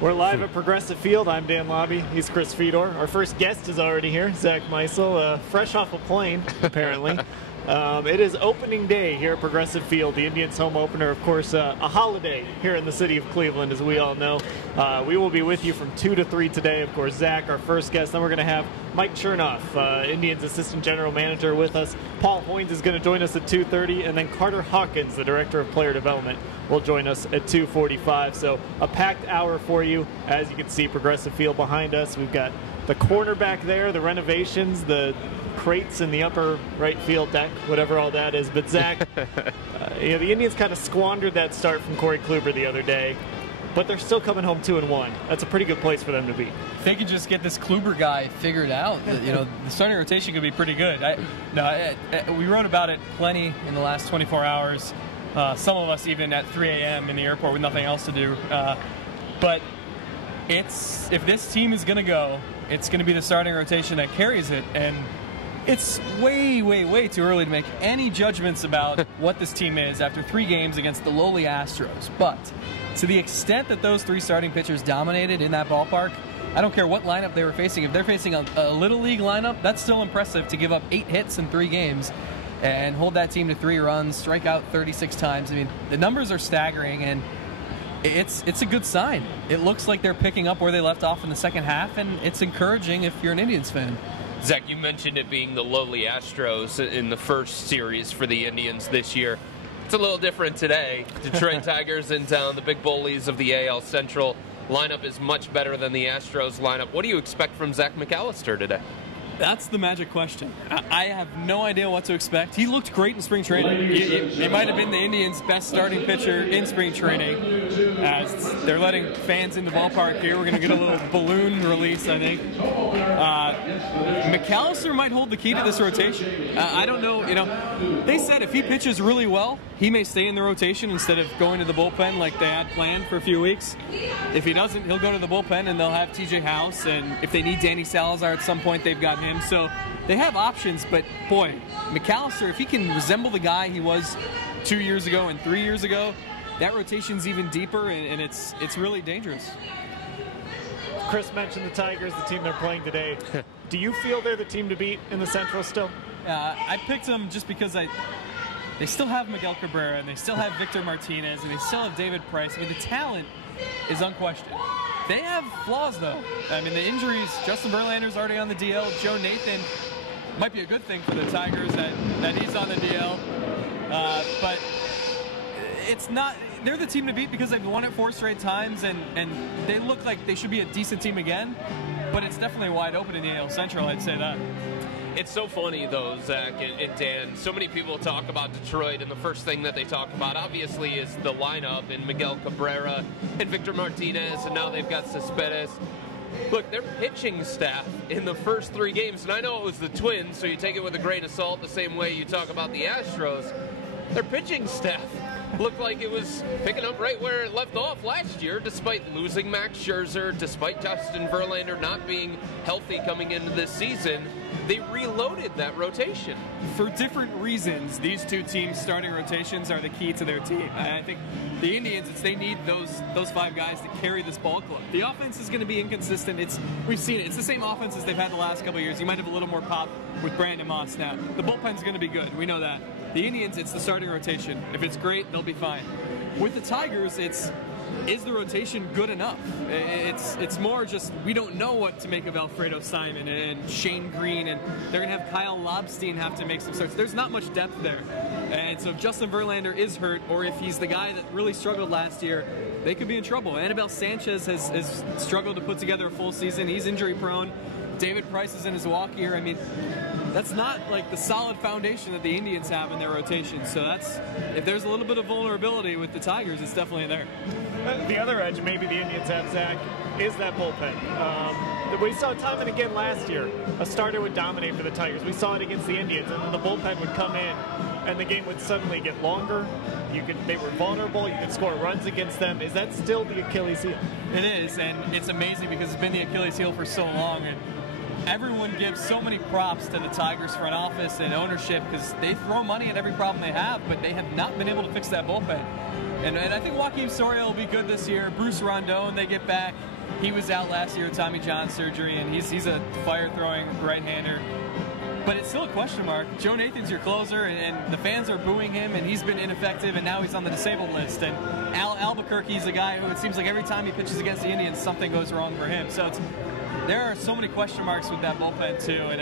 We're live at Progressive Field. I'm Dan Labbe. He's Chris Fedor. Our first guest is already here, Zack Meisel, fresh off a plane, apparently. It is opening day here at Progressive Field, the Indians' home opener. Of course, a holiday here in the city of Cleveland, as we all know. We will be with you from 2 to 3 today. Of course, Zack, our first guest. Then we're going to have Mike Chernoff, Indians' assistant general manager, with us. Paul Hoynes is going to join us at 2:30, and then Carter Hawkins, the director of player development, will join us at 2:45. So a packed hour for you. As you can see, Progressive Field behind us. We've got the corner back there, the renovations, the crates in the upper right field deck, whatever all that is. But Zack, the Indians kind of squandered that start from Corey Kluber the other day, but they're still coming home 2-1. That's a pretty good place for them to be. If they could just get this Kluber guy figured out, the starting rotation could be pretty good. We wrote about it plenty in the last 24 hours. Some of us even at 3 a.m. in the airport with nothing else to do. But if this team is going to go, it's going to be the starting rotation that carries it. And it's way, way, way too early to make any judgments about what this team is after 3 games against the lowly Astros. But to the extent that those 3 starting pitchers dominated in that ballpark, I don't care what lineup they were facing. If they're facing a Little League lineup, that's still impressive to give up 8 hits in 3 games and hold that team to 3 runs, strike out 36 times. I mean, the numbers are staggering, and it's a good sign. It looks like they're picking up where they left off in the second half, and it's encouraging if you're an Indians fan. Zack, you mentioned it being the lowly Astros in the first series for the Indians this year. It's a little different today. Detroit Tigers in town, the big bullies of the AL Central. Lineup is much better than the Astros lineup. What do you expect from Zach McAllister today? That's the magic question. I have no idea what to expect. He looked great in spring training. He might have been the Indians' best starting pitcher in spring training. As they're letting fans in the ballpark here. We're going to get a little balloon release, I think. McAllister might hold the key to this rotation. I don't know. They said if he pitches really well, he may stay in the rotation instead of going to the bullpen like they had planned for a few weeks. If he doesn't, he'll go to the bullpen, and they'll have TJ House. And if they need Danny Salazar at some point, they've got him. So they have options, but boy, McAllister, if he can resemble the guy he was 2 years ago and 3 years ago, that rotation's even deeper, and it's really dangerous. Chris mentioned the Tigers, the team they're playing today. Do you feel they're the team to beat in the Central still? I picked them just because they still have Miguel Cabrera, and they still have Victor Martinez, and they still have David Price. I mean, the talent is unquestioned. They have flaws, though. I mean, the injuries, Justin Verlander's already on the DL. Joe Nathan might be a good thing for the Tigers that he's on the DL. But it's not – they're the team to beat because they've won it 4 straight times, and they look like they should be a decent team again. But it's definitely wide open in the AL Central, I'd say that. It's so funny, though, Zach and Dan. So many people talk about Detroit, and the first thing that they talk about, obviously, is the lineup and Miguel Cabrera and Victor Martinez, and now they've got Cespedes. Look, their pitching staff in the first 3 games, and I know it was the Twins, so you take it with a grain of salt the same way you talk about the Astros. Their pitching staff looked like it was picking up right where it left off last year, despite losing Max Scherzer, despite Justin Verlander not being healthy coming into this season. They reloaded that rotation. For different reasons, these 2 teams' starting rotations are the key to their team. I think the Indians, they need those 5 guys to carry this ball club. The offense is going to be inconsistent. We've seen it. It's the same offense as they've had the last couple of years. You might have a little more pop with Brandon Moss now. The bullpen's going to be good. We know that. The Indians, it's the starting rotation. If it's great, they'll be fine. With the Tigers, is the rotation good enough? It's more just we don't know what to make of Alfredo Simon and Shane Green, and they're going to have Kyle Lobstein have to make some starts. There's not much depth there. And so if Justin Verlander is hurt, or if he's the guy that really struggled last year, they could be in trouble. Anibal Sanchez has struggled to put together a full season. He's injury prone. David Price is in his walk year. I mean, that's not like the solid foundation that the Indians have in their rotation. So if there's a little bit of vulnerability with the Tigers, it's definitely there. The other edge maybe the Indians have, Zack, is that bullpen. We saw time and again last year, a starter would dominate for the Tigers. We saw it against the Indians, and then the bullpen would come in, and the game would suddenly get longer. They were vulnerable. You could score runs against them. Is that still the Achilles heel? It is, and it's amazing because it's been the Achilles heel for so long. And everyone gives so many props to the Tigers front office and ownership because they throw money at every problem they have, but they have not been able to fix that bullpen. And I think Joaquin Soria will be good this year. Bruce Rondon, they get back. He was out last year with Tommy John surgery, and he's a fire-throwing right-hander. But it's still a question mark. Joe Nathan's your closer, and the fans are booing him, and he's been ineffective, and now he's on the disabled list. And Al Albuquerque's a guy who it seems like every time he pitches against the Indians, something goes wrong for him. So there are so many question marks with that bullpen, too, and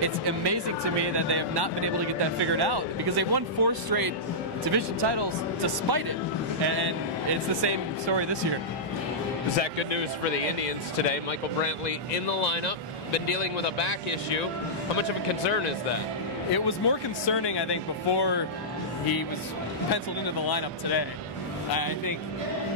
it's amazing to me that they have not been able to get that figured out, because they've won 4 straight division titles despite it, and it's the same story this year. Is that good news for the Indians today? Michael Brantley in the lineup, been dealing with a back issue. How much of a concern is that? It was more concerning, I think, before he was penciled into the lineup today. I think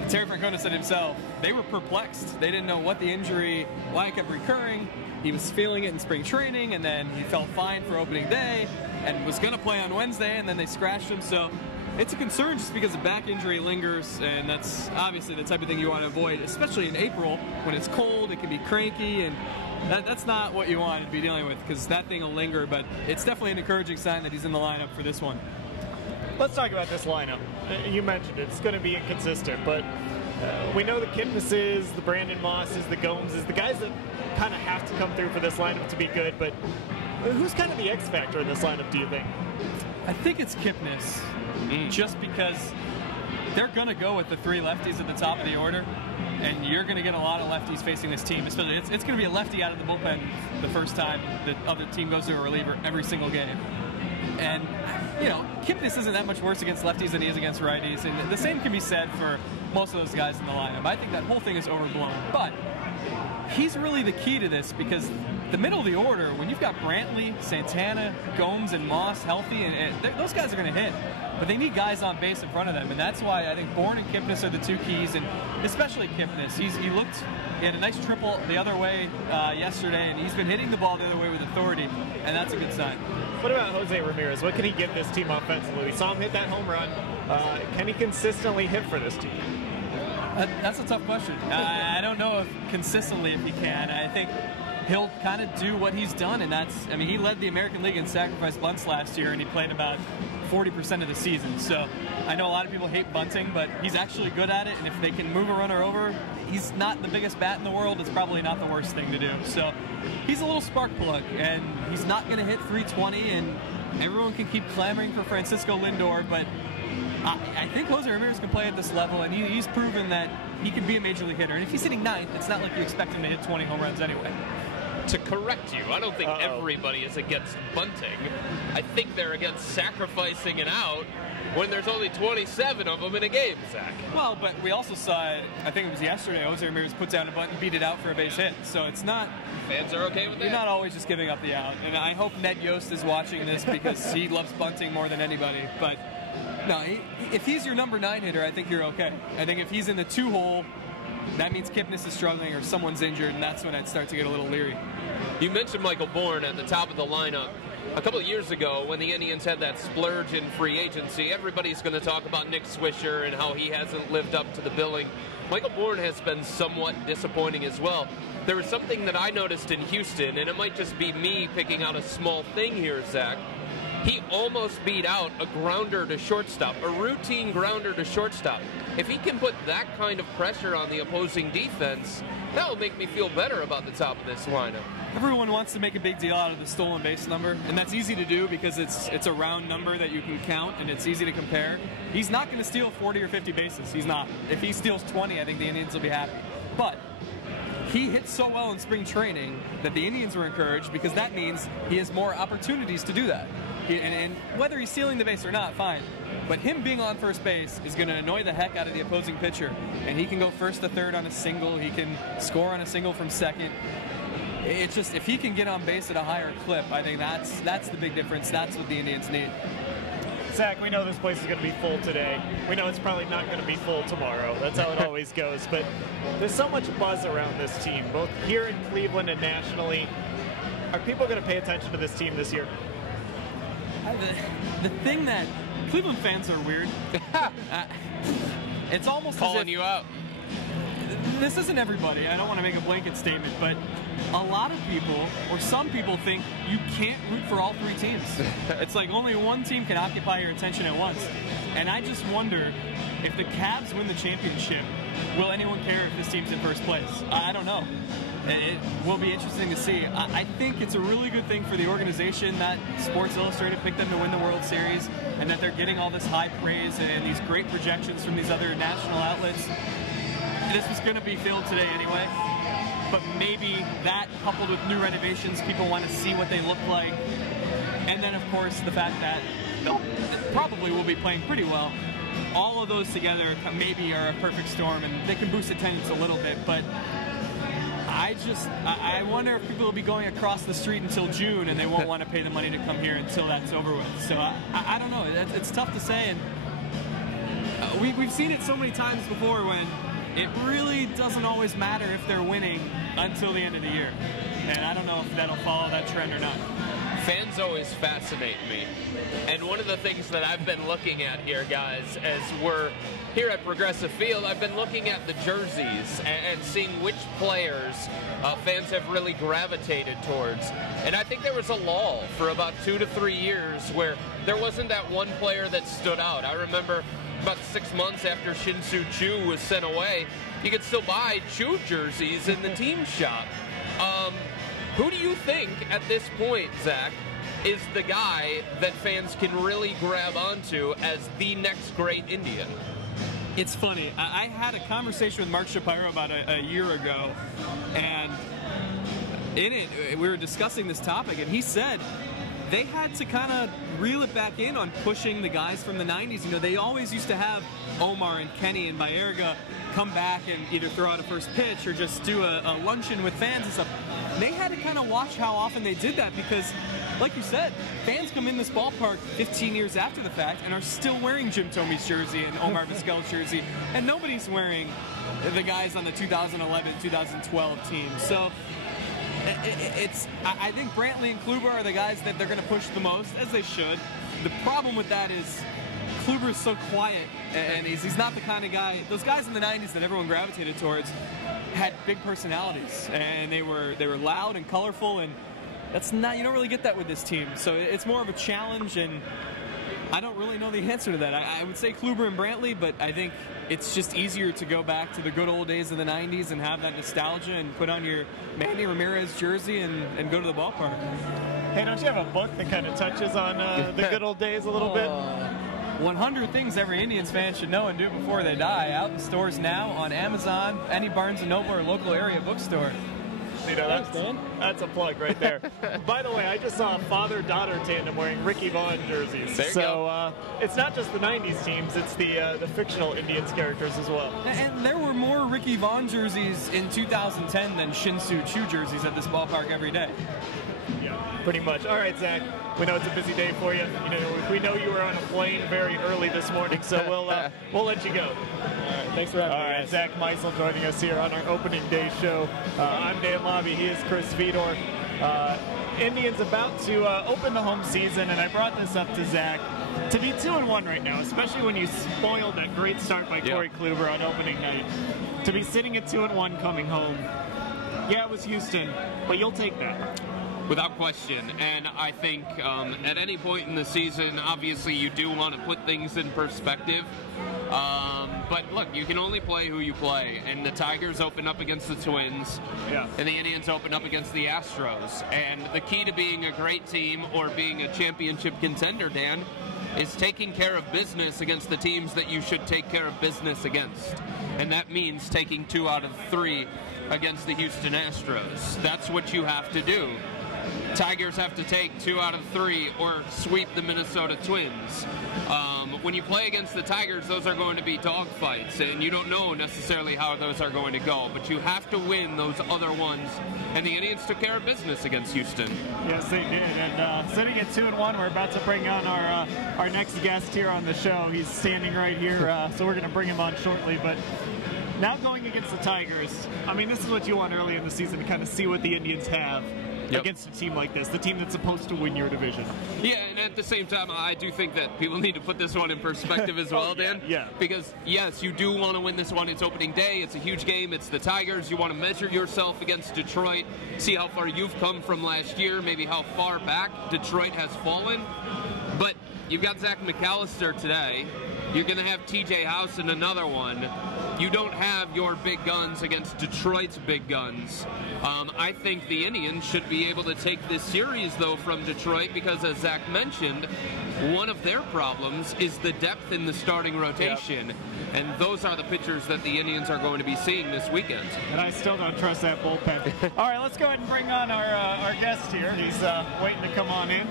Terry Francona said himself, they were perplexed. They didn't know what the injury, why it kept recurring. He was feeling it in spring training, and then he felt fine for opening day and was going to play on Wednesday, and then they scratched him. So it's a concern just because the back injury lingers, and that's obviously the type of thing you want to avoid, especially in April when it's cold, it can be cranky, and that's not what you want to be dealing with, because that thing will linger. But it's definitely an encouraging sign that he's in the lineup for this one. Let's talk about this lineup. You mentioned it's going to be inconsistent, but we know the Kipnis's, the Brandon Mosses, the Gomeses, the guys that kind of have to come through for this lineup to be good, but who's kind of the X factor in this lineup, do you think? I think it's Kipnis, just because they're going to go with the 3 lefties at the top of the order, and you're going to get a lot of lefties facing this team. Especially, it's going to be a lefty out of the bullpen the first time the other team goes to a reliever every single game. And, you know, Kipnis isn't that much worse against lefties than he is against righties, and the same can be said for most of those guys in the lineup. I think that whole thing is overblown, but he's really the key to this, because the middle of the order, when you've got Brantley, Santana, Gomes, and Moss healthy, and those guys are going to hit. But they need guys on base in front of them, and that's why I think Bourne and Kipnis are the 2 keys, and especially Kipnis. He had a nice triple the other way yesterday, and he's been hitting the ball the other way with authority, and that's a good sign. What about Jose Ramirez? What can he give this team offensively? We saw him hit that home run. Can he consistently hit for this team? That's a tough question. I don't know if consistently if he can. I think he'll kind of do what he's done, and that's, I mean, he led the American League in sacrifice bunts last year, and he played about 40% of the season. So I know a lot of people hate bunting, but he's actually good at it, and if they can move a runner over, he's not the biggest bat in the world. It's probably not the worst thing to do. So he's a little spark plug, and he's not going to hit 320, and everyone can keep clamoring for Francisco Lindor, but I think Jose Ramirez can play at this level, and he's proven that he can be a major league hitter. And if he's hitting 9th, it's not like you expect him to hit 20 home runs anyway. To correct you, I don't think everybody is against bunting. I think they're against sacrificing an out when there's only 27 of them in a game, Zach. Well, but we also saw, I think it was yesterday, Jose Ramirez put down a bunt and beat it out for a base hit. So it's not... Fans are okay with that? You're not always just giving up the out. And I hope Ned Yost is watching this, because he loves bunting more than anybody. But no, if he's your number 9 hitter, I think you're okay. I think if he's in the 2-hole, that means Kipnis is struggling or someone's injured, and that's when I'd start to get a little leery. You mentioned Michael Bourne at the top of the lineup. A couple of years ago, when the Indians had that splurge in free agency, everybody's going to talk about Nick Swisher and how he hasn't lived up to the billing. Michael Bourne has been somewhat disappointing as well. There was something that I noticed in Houston, and it might just be me picking out a small thing here, Zach. He almost beat out a grounder to shortstop, a routine grounder to shortstop. If he can put that kind of pressure on the opposing defense, that will make me feel better about the top of this lineup. Everyone wants to make a big deal out of the stolen base number, and that's easy to do because it's a round number that you can count, and it's easy to compare. He's not going to steal 40 or 50 bases. He's not. If he steals 20, I think the Indians will be happy. But he hit so well in spring training that the Indians were encouraged, because that means he has more opportunities to do that. And whether he's stealing the base or not, fine. But him being on first base is going to annoy the heck out of the opposing pitcher. And he can go first to third on a single. He can score on a single from second. It's just, if he can get on base at a higher clip, I think that's the big difference. That's what the Indians need. Zach, we know this place is going to be full today. We know it's probably not going to be full tomorrow. That's how it always goes. But there's so much buzz around this team, both here in Cleveland and nationally. Are people going to pay attention to this team this year? The thing that Cleveland fans are weird. It's almost calling as if you out. this isn't everybody. I don't want to make a blanket statement, but a lot of people, or some people, think you can't root for all three teams. It's like only one team can occupy your attention at once. And I just wonder, if the Cavs win the championship, will anyone care if this team's in first place? I don't know. It will be interesting to see. I think it's a really good thing for the organization that Sports Illustrated picked them to win the World Series, and that they're getting all this high praise and these great projections from these other national outlets. This was going to be filled today anyway, but maybe that coupled with new renovations, people want to see what they look like. And then, of course, the fact that they'll probably will be playing pretty well. All of those together maybe are a perfect storm, and they can boost attendance a little bit, but I wonder if people will be going across the street until June and they won't want to pay the money to come here until that's over with. So I don't know. It's tough to say, and we've seen it so many times before when it really doesn't always matter if they're winning until the end of the year. And I don't know if that'll follow that trend or not. Fans always fascinate me. And one of the things that I've been looking at here, guys, as we're here at Progressive Field, I've been looking at the jerseys and seeing which players fans have really gravitated towards. And I think there was a lull for about 2 to 3 years where there wasn't that one player that stood out. I remember about 6 months after Shin-Soo Choo was sent away, you could still buy Choo jerseys in the team shop. Who do you think at this point, Zach, is the guy that fans can really grab onto as the next great Indian? It's funny. I had a conversation with Mark Shapiro about a year ago, and in it, we were discussing this topic, and he said they had to kind of reel it back in on pushing the guys from the 90s. You know, they always used to have Omar and Kenny and Baerga come back and either throw out a first pitch or just do a luncheon with fans and stuff. And they had to kind of watch how often they did that because, like you said, fans come in this ballpark 15 years after the fact and are still wearing Jim Thome's jersey and Omar Vizquel's jersey, and nobody's wearing the guys on the 2011-2012 team. So I think Brantley and Kluber are the guys that they're going to push the most, as they should. The problem with that is Kluber is so quiet, and he's not the kind of guy. Those guys in the 90s that everyone gravitated towards had big personalities, and they were loud and colorful, and that's not, you don't really get that with this team. So it's more of a challenge, and I don't really know the answer to that. I would say Kluber and Brantley, but I think it's just easier to go back to the good old days of the 90s and have that nostalgia and put on your Manny Ramirez jersey and go to the ballpark. Hey, don't you have a book that kind of touches on the good old days a little bit? 100 Things Every Indians Fan Should Know and Do Before They Die, out in stores now on Amazon, any Barnes & Noble or local area bookstore. You know, that's a plug right there. By the way, I just saw a father-daughter tandem wearing Ricky Vaughn jerseys. So it's not just the 90s teams, it's the fictional Indians characters as well. And there were more Ricky Vaughn jerseys in 2010 than Shin-Soo Choo jerseys at this ballpark every day. Yeah, pretty much. All right, Zach, we know it's a busy day for you. We know you were on a plane very early this morning, so we'll let you go. All right, thanks for having me. All right, Zack Meisel joining us here on our opening day show. I'm Dan Labbe. He is Chris Fedor. Indians about to open the home season, and I brought this up to Zach. To be 2-1 right now, especially when you spoiled that great start by Corey Kluber on opening night, to be sitting at 2-1 coming home, yeah, it was Houston, but you'll take that. Without question, and I think at any point in the season, obviously you do want to put things in perspective, but look, you can only play who you play, and the Tigers open up against the Twins, and the Indians open up against the Astros, and the key to being a great team or being a championship contender, Dan, is taking care of business against the teams that you should take care of business against, and that means taking 2 out of 3 against the Houston Astros. That's what you have to do. Tigers have to take 2 out of 3 or sweep the Minnesota Twins. When you play against the Tigers, those are going to be dogfights, and you don't know necessarily how those are going to go, but you have to win those other ones, and the Indians took care of business against Houston. Yes, they did, and sitting at 2-1, we're about to bring on our next guest here on the show. He's standing right here, so we're going to bring him on shortly, but now going against the Tigers, I mean, this is what you want early in the season, to kind of see what the Indians have. against a team like this, the team that's supposed to win your division. Yeah, and at the same time, I do think that people need to put this one in perspective as well, Dan. Yeah. Because, yes, you do want to win this one. It's opening day. It's a huge game. It's the Tigers. You want to measure yourself against Detroit, see how far you've come from last year, maybe how far back Detroit has fallen. But you've got Zack McAllister today. You're going to have TJ House in another one. You don't have your big guns against Detroit's big guns. I think the Indians should be able to take this series, though, from Detroit because, as Zack mentioned, one of their problems is the depth in the starting rotation. Yep. And those are the pitchers that the Indians are going to be seeing this weekend. And I still don't trust that bullpen. All right, let's go ahead and bring on our guest here. He's waiting to come on in.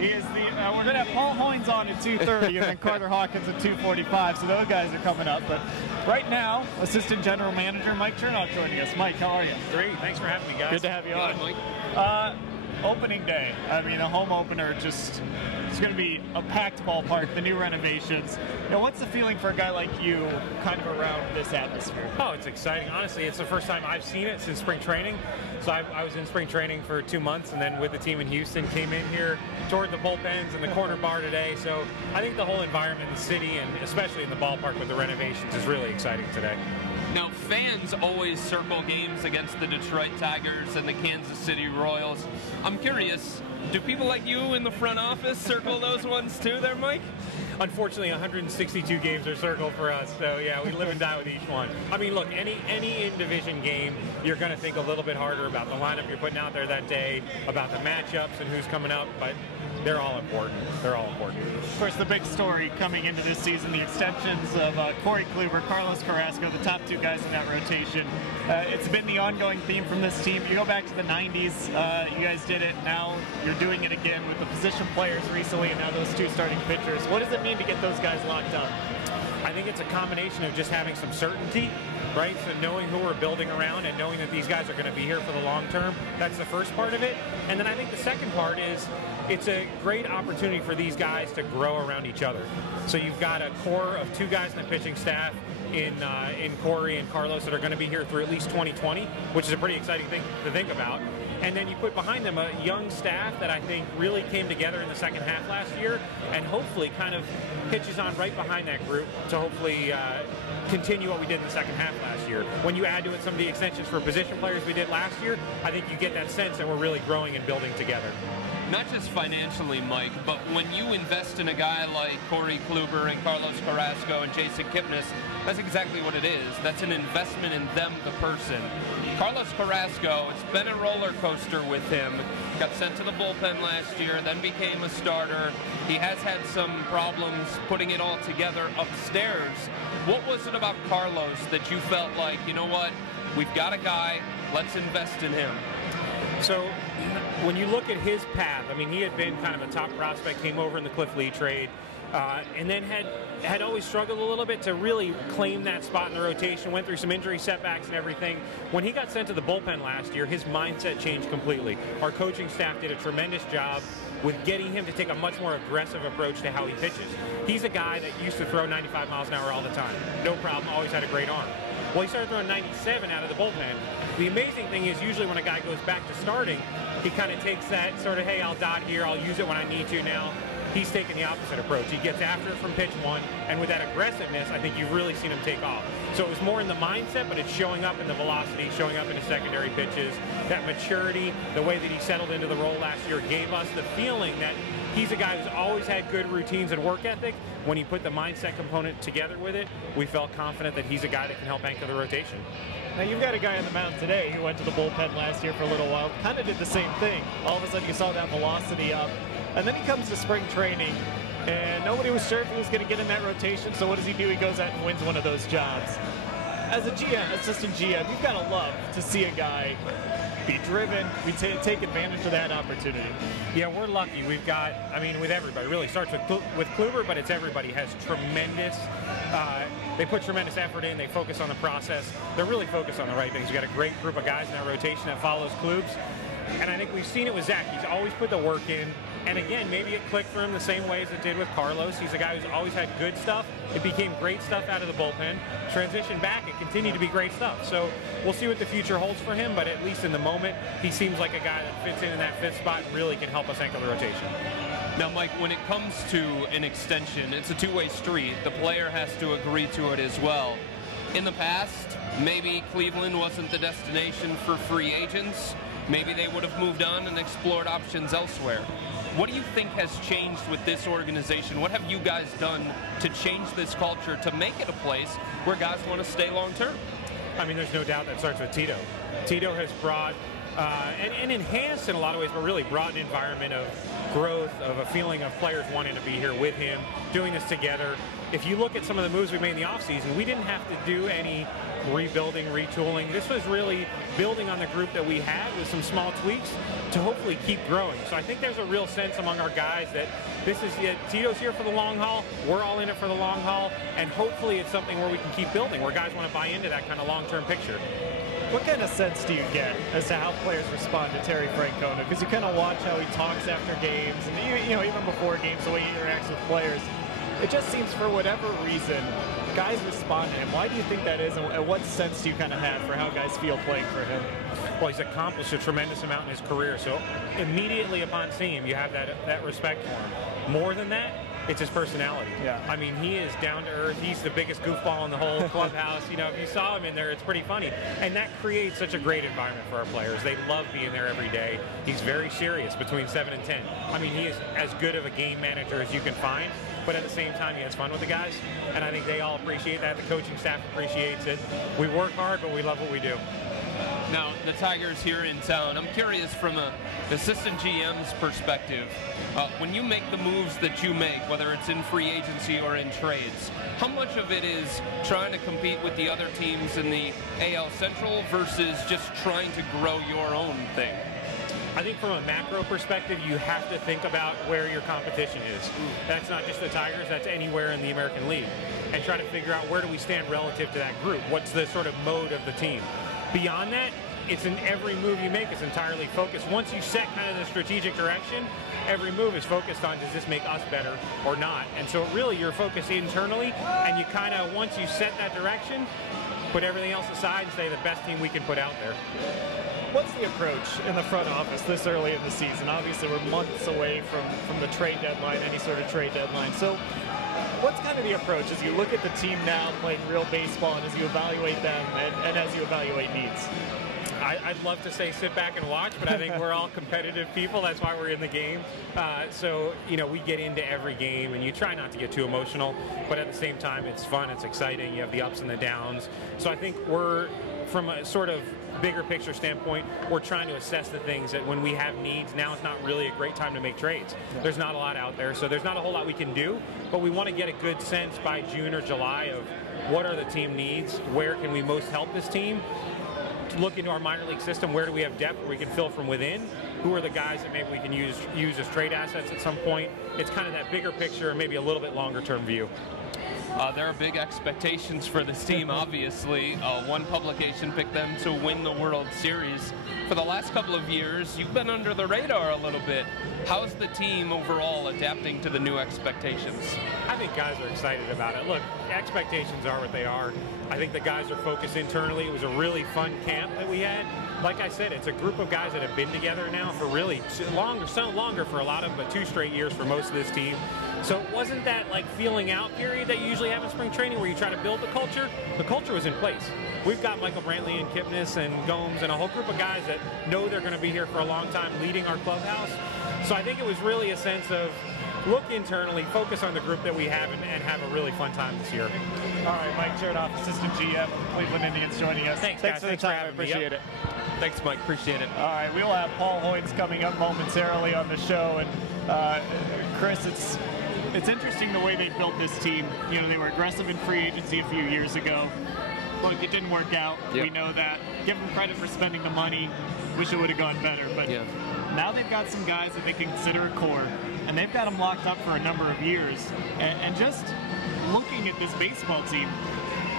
He is the. We're going to have Paul Hoynes on at 2:30 and then Carter Hawkins at 2:45. So those guys are coming up. But right now, Assistant General Manager Mike Chernoff joining us. Mike, how are you? Great. Thanks for having me, guys. Good to have you on. Mike. Opening day. I mean, a home opener. Just it's going to be a packed ballpark. The new renovations. You know, what's the feeling for a guy like you, kind of around this atmosphere? Oh, it's exciting. Honestly, it's the first time I've seen it since spring training. So I was in spring training for 2 months, and then with the team in Houston, came in here, toured the bullpens and the corner bar today. So I think the whole environment in the city, and especially in the ballpark with the renovations, is really exciting today. Now, fans always circle games against the Detroit Tigers and the Kansas City Royals. I'm curious, do people like you in the front office circle those ones too there, Mike? Unfortunately, 162 games are circled for us, so yeah, we live and die with each one. I mean, look, any in-division game, you're going to think a little bit harder about the lineup you're putting out there that day, about the matchups and who's coming up, but they're all important. They're all important. Of course, the big story coming into this season, the extensions of Corey Kluber, Carlos Carrasco, the top two guys in that rotation. It's been the ongoing theme from this team. You go back to the 90s, you guys did it. Now you're doing it again with the position players recently and now those two starting pitchers. What does it mean to get those guys locked up? I think it's a combination of just having some certainty, right? So knowing who we're building around and knowing that these guys are going to be here for the long term. That's the first part of it. And then I think the second part is it's a great opportunity for these guys to grow around each other. So you've got a core of two guys in the pitching staff in Corey and Carlos that are going to be here through at least 2020, which is a pretty exciting thing to think about. And then you put behind them a young staff that I think really came together in the second half last year and hopefully kind of pitches on right behind that group to hopefully continue what we did in the second half last year. When you add to it some of the extensions for position players we did last year, I think you get that sense that we're really growing and building together. Not just financially, Mike, but when you invest in a guy like Corey Kluber and Carlos Carrasco and Jason Kipnis, that's exactly what it is. That's an investment in them, the person. Carlos Carrasco, it's been a roller coaster with him. Got sent to the bullpen last year, then became a starter. He has had some problems putting it all together upstairs. What was it about Carlos that you felt like, you know what, we've got a guy, let's invest in him? So when you look at his path, I mean, he had been kind of a top prospect, came over in the Cliff Lee trade, and then had always struggled a little bit to really claim that spot in the rotation, went through some injury setbacks and everything. When he got sent to the bullpen last year, his mindset changed completely. Our coaching staff did a tremendous job with getting him to take a much more aggressive approach to how he pitches. He's a guy that used to throw 95 miles an hour all the time. No problem, always had a great arm. Well, he started throwing 97 out of the bullpen. The amazing thing is usually when a guy goes back to starting, he kind of takes that sort of, hey, I'll dot here, I'll use it when I need to now. He's taking the opposite approach. He gets after it from pitch one, and with that aggressiveness, I think you've really seen him take off. So it was more in the mindset, but it's showing up in the velocity, showing up in his secondary pitches. That maturity, the way that he settled into the role last year gave us the feeling that he's a guy who's always had good routines and work ethic. When he put the mindset component together with it, we felt confident that he's a guy that can help anchor the rotation. Now, you've got a guy on the mound today who went to the bullpen last year for a little while, kind of did the same thing. All of a sudden, you saw that velocity up. And then he comes to spring training, and nobody was sure if he was going to get in that rotation. So what does he do? He goes out and wins one of those jobs. As a GM, assistant GM, you've got to love to see a guy be driven, we take advantage of that opportunity. Yeah, we're lucky. We've got, I mean, with everybody. Really starts with Kluber, but it's everybody has tremendous, they put tremendous effort in. They focus on the process. They're really focused on the right things. We've got a great group of guys in that rotation that follows Klubs. And I think we've seen it with Zack. He's always put the work in. And again, maybe it clicked for him the same way as it did with Carlos. He's a guy who's always had good stuff. It became great stuff out of the bullpen. Transition back, it continued to be great stuff. So we'll see what the future holds for him, but at least in the moment, he seems like a guy that fits in that fifth spot and really can help us anchor the rotation. Now, Mike, when it comes to an extension, it's a two-way street. The player has to agree to it as well. In the past, maybe Cleveland wasn't the destination for free agents. Maybe they would have moved on and explored options elsewhere. What do you think has changed with this organization? What have you guys done to change this culture to make it a place where guys want to stay long term? I mean, there's no doubt that starts with Tito. Tito has brought and enhanced in a lot of ways, but really brought an environment of growth, of a feeling of players wanting to be here with him, doing this together. If you look at some of the moves we made in the offseason, we didn't have to do any rebuilding, retooling. This was really building on the group that we had with some small tweaks to hopefully keep growing. So I think there's a real sense among our guys that this is Tito's here for the long haul, we're all in it for the long haul, and hopefully it's something where we can keep building, where guys want to buy into that kind of long-term picture. What kind of sense do you get as to how players respond to Terry Francona? Because you kind of watch how he talks after games, and you know, even before games, the way he interacts with players. It just seems, for whatever reason, guys respond to him. Why do you think that is, and what sense do you kind of have for how guys feel playing for him? Well, he's accomplished a tremendous amount in his career, so immediately upon seeing him, you have that respect for him. More than that, it's his personality. Yeah. I mean, he is down to earth. He's the biggest goofball in the whole clubhouse. You know, if you saw him in there, it's pretty funny. And that creates such a great environment for our players. They love being there every day. He's very serious between 7 and 10. I mean, he is as good of a game manager as you can find, but at the same time, he has fun with the guys. And I think they all appreciate that. The coaching staff appreciates it. We work hard, but we love what we do. Now, the Tigers here in town, I'm curious from an assistant GM's perspective, when you make the moves that you make, whether it's in free agency or in trades, how much of it is trying to compete with the other teams in the AL Central versus just trying to grow your own thing? I think from a macro perspective, you have to think about where your competition is. That's not just the Tigers, that's anywhere in the American League. And try to figure out where do we stand relative to that group. What's the sort of mode of the team? Beyond that, it's in every move you make is entirely focused. Once you set kind of the strategic direction, every move is focused on, does this make us better or not? And so really you're focused internally, and you kind of, once you set that direction, put everything else aside and say the best team we can put out there. What's the approach in the front office this early in the season? Obviously, we're months away from the trade deadline, any sort of trade deadline. So what's kind of the approach as you look at the team now playing real baseball and as you evaluate them and as you evaluate needs? I'd love to say sit back and watch, but I think we're all competitive people. That's why we're in the game. So, you know, we get into every game, and you try not to get too emotional, but at the same time, it's fun, it's exciting. You have the ups and the downs. So I think we're, from a sort of bigger picture standpoint, we're trying to assess the things that when we have needs, now it's not really a great time to make trades. Yeah. There's not a lot out there, so there's not a whole lot we can do, but we want to get a good sense by June or July of what are the team needs, where can we most help this team, look into our minor league system, where do we have depth where we can fill from within, who are the guys that maybe we can use as trade assets at some point. It's kind of that bigger picture and maybe a little bit longer term view. There are big expectations for this team, obviously. One publication picked them to win the World Series. For the last couple of years, you've been under the radar a little bit. How's the team overall adapting to the new expectations? I think guys are excited about it. Look, expectations are what they are. I think the guys are focused internally. It was a really fun camp that we had. Like I said, it's a group of guys that have been together now for really longer for a lot of them, but 2 straight years for most of this team. So it wasn't that like feeling out period that you usually have in spring training where you try to build the culture. The culture was in place. We've got Michael Brantley and Kipnis and Gomes and a whole group of guys that know they're going to be here for a long time leading our clubhouse. So I think it was really a sense of look internally, focus on the group that we have, and have a really fun time this year. All right, Mike Chernoff, Assistant GM, Cleveland Indians, joining us. Thanks for the time. I appreciate it. Thanks, Mike. Appreciate it. All right, we'll have Paul Hoynes coming up momentarily on the show. And Chris, it's interesting the way they built this team. You know, they were aggressive in free agency a few years ago. Look, it didn't work out. Yep. We know that. Give them credit for spending the money. Wish it would have gone better. But now they've got some guys that they can consider a core, and they've got them locked up for a number of years. And just looking at this baseball team,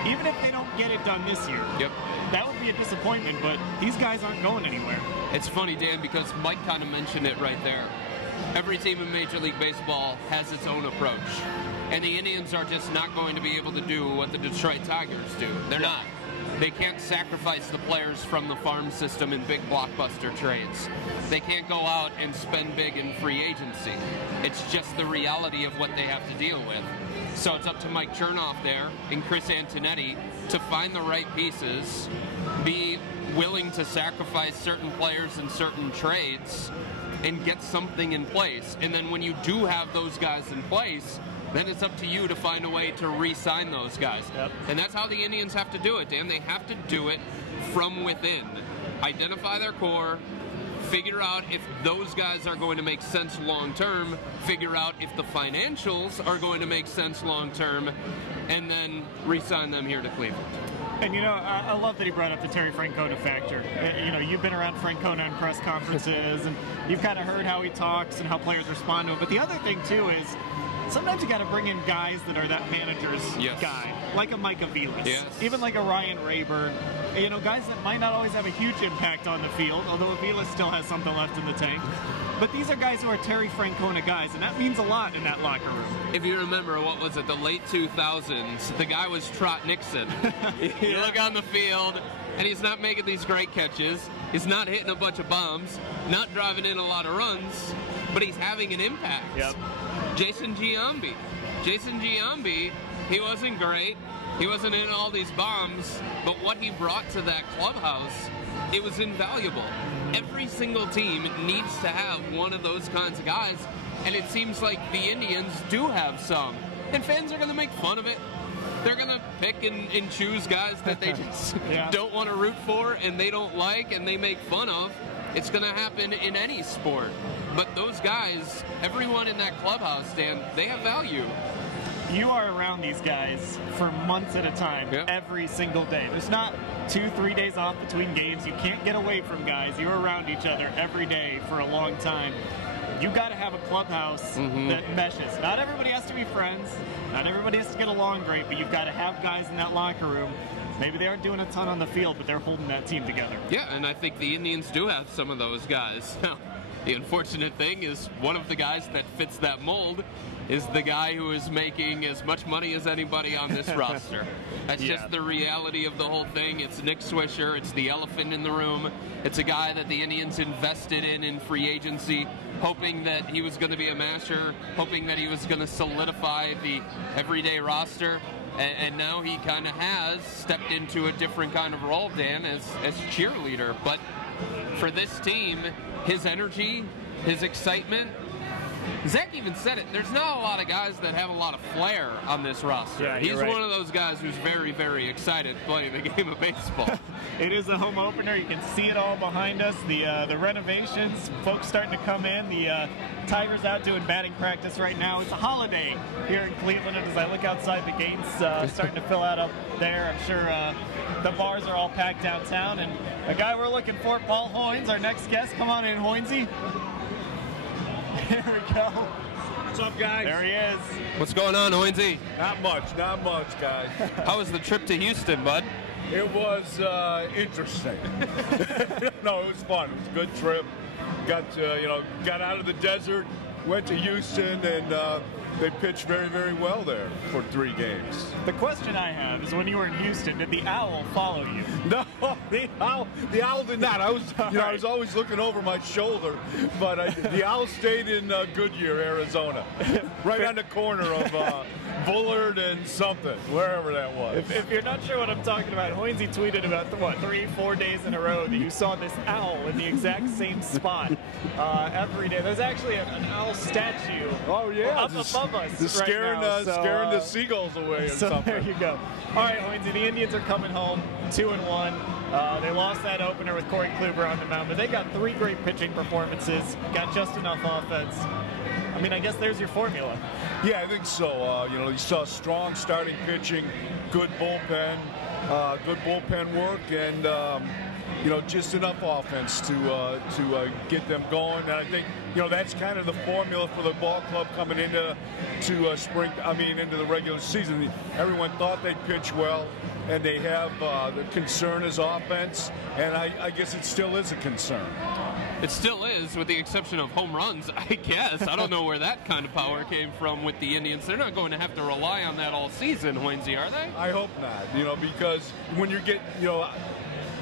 even if they don't get it done this year. Yep. That would be a disappointment, but these guys aren't going anywhere. It's funny, Dan, because Mike kind of mentioned it right there. Every team in Major League Baseball has its own approach. And the Indians are just not going to be able to do what the Detroit Tigers do. They're not. They can't sacrifice the players from the farm system in big blockbuster trades. They can't go out and spend big in free agency. It's just the reality of what they have to deal with. So it's up to Mike Chernoff there and Chris Antonetti to find the right pieces, be willing to sacrifice certain players in certain trades, and get something in place. And then when you do have those guys in place, then it's up to you to find a way to re-sign those guys. Yep. And that's how the Indians have to do it, Dan. They have to do it from within. Identify their core, figure out if those guys are going to make sense long-term, figure out if the financials are going to make sense long-term, and then re-sign them here to Cleveland. And, you know, I love that he brought up the Terry Francona factor. You know, you've been around Francona in press conferences, and you've kind of heard how he talks and how players respond to him. But the other thing, too, is sometimes you got to bring in guys that are that manager's guy, like a Mike Aviles, even like a Ryan Rayburn. You know, guys that might not always have a huge impact on the field, although Aviles still has something left in the tank. But these are guys who are Terry Francona guys, and that means a lot in that locker room. If you remember, what was it, the late 2000s, the guy was Trot Nixon. You look on the field, and he's not making these great catches. He's not hitting a bunch of bombs, not driving in a lot of runs, but he's having an impact. Yep. Jason Giambi, he wasn't great. He wasn't in all these bombs, but what he brought to that clubhouse, it was invaluable. Every single team needs to have one of those kinds of guys, and it seems like the Indians do have some. And fans are going to make fun of it. They're going to pick and choose guys that they just don't want to root for and they don't like and they make fun of. It's going to happen in any sport. But those guys, everyone in that clubhouse, Dan, they have value. You are around these guys for months at a time, every single day. There's not 2-3 days off between games. You can't get away from guys. You're around each other every day for a long time. You got to have a clubhouse that meshes. Not everybody has to be friends. Not everybody has to get along great, but you've got to have guys in that locker room. Maybe they aren't doing a ton on the field, but they're holding that team together. Yeah, and I think the Indians do have some of those guys. Now, the unfortunate thing is one of the guys that fits that mold is the guy who is making as much money as anybody on this roster. That's just the reality of the whole thing. It's Nick Swisher. It's the elephant in the room. It's a guy that the Indians invested in free agency, hoping that he was going to be a masher, hoping that he was going to solidify the everyday roster. And now he kind of has stepped into a different kind of role, Dan, as cheerleader. But for this team, his energy, his excitement, Zack even said it. There's not a lot of guys that have a lot of flair on this roster. Yeah, He's one of those guys who's very, very excited playing the game of baseball. It is a home opener. You can see it all behind us. The renovations, folks starting to come in. The Tigers out doing batting practice right now. It's a holiday here in Cleveland. As I look outside, the gates starting to fill out up there. I'm sure the bars are all packed downtown. And a guy we're looking for, Paul Hoynes, our next guest. Come on in, Hoynesy. Here we go. What's up, guys? There he is. What's going on, Hoynesy? Not much, guys. How was the trip to Houston, bud? It was interesting. No, it was fun. It was a good trip. Got out of the desert, went to Houston, and they pitched very, very well there for 3 games. The question I have is, when you were in Houston, did the owl follow you? No, the owl did not. I was always looking over my shoulder, but the owl stayed in Goodyear, Arizona, right on the corner of Bullard and something, wherever that was. If you're not sure what I'm talking about, Hoynesy tweeted about 3-4 days in a row that you saw this owl in the exact same spot every day. There's actually an owl statue up above us scaring the seagulls away or something. There you go. All right, Hoynesy, the Indians are coming home 2-1. They lost that opener with Corey Kluber on the mound, but they got 3 great pitching performances, got just enough offense. I mean, I guess there's your formula. Yeah, I think so. You saw strong starting pitching, good bullpen work, and just enough offense to get them going. And I think that's kind of the formula for the ball club coming into the regular season. Everyone thought they'd pitch well. and they have the concern is offense, and I guess it still is a concern. It still is, with the exception of home runs, I guess. I don't know where that kind of power came from with the Indians. They're not going to have to rely on that all season, Hoynes, are they? I hope not, because when you get,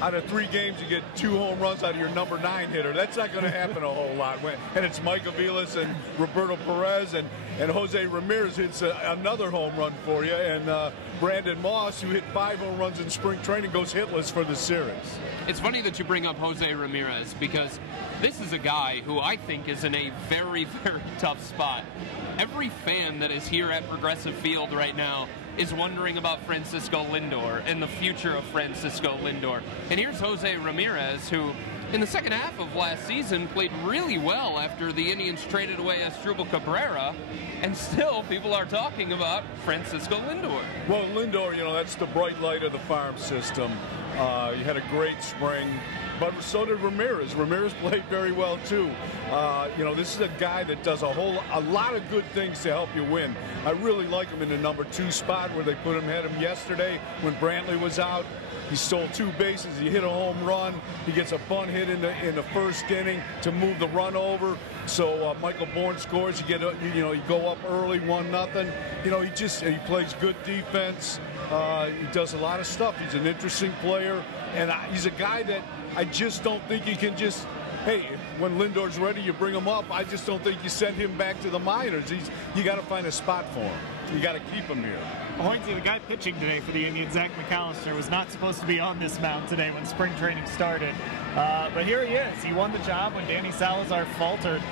out of 3 games, you get 2 home runs out of your number 9 hitter. That's not going to happen a whole lot. And it's Mike Aviles and Roberto Perez, and Jose Ramirez hits another home run for you, and Brandon Moss, who hit 5 home runs in spring training, goes hitless for the series. It's funny that you bring up Jose Ramirez, because this is a guy who I think is in a very, very tough spot. Every fan that is here at Progressive Field right now is wondering about Francisco Lindor and the future of Francisco Lindor. And here's Jose Ramirez, who in the second half of last season played really well after the Indians traded away Asdrubal Cabrera, and still people are talking about Francisco Lindor. Well, Lindor, that's the bright light of the farm system. He had a great spring, but so did Ramirez. Ramirez played very well too. This is a guy that does a lot of good things to help you win. I really like him in the number 2 spot where they had him yesterday when Brantley was out. He stole 2 bases. He hit a home run. He gets a bunt hit in the first inning to move the run over. So Michael Bourne scores. You go up early, 1-0. He plays good defense. He does a lot of stuff. He's an interesting player, and he's a guy that I just don't think you can just. Hey, when Lindor's ready, you bring him up. I just don't think you send him back to the minors. You got to find a spot for him. You got to keep him here. Hoynes, the guy pitching today for the Indians, Zack McAllister, was not supposed to be on this mound today when spring training started. But here he is. He won the job when Danny Salazar faltered.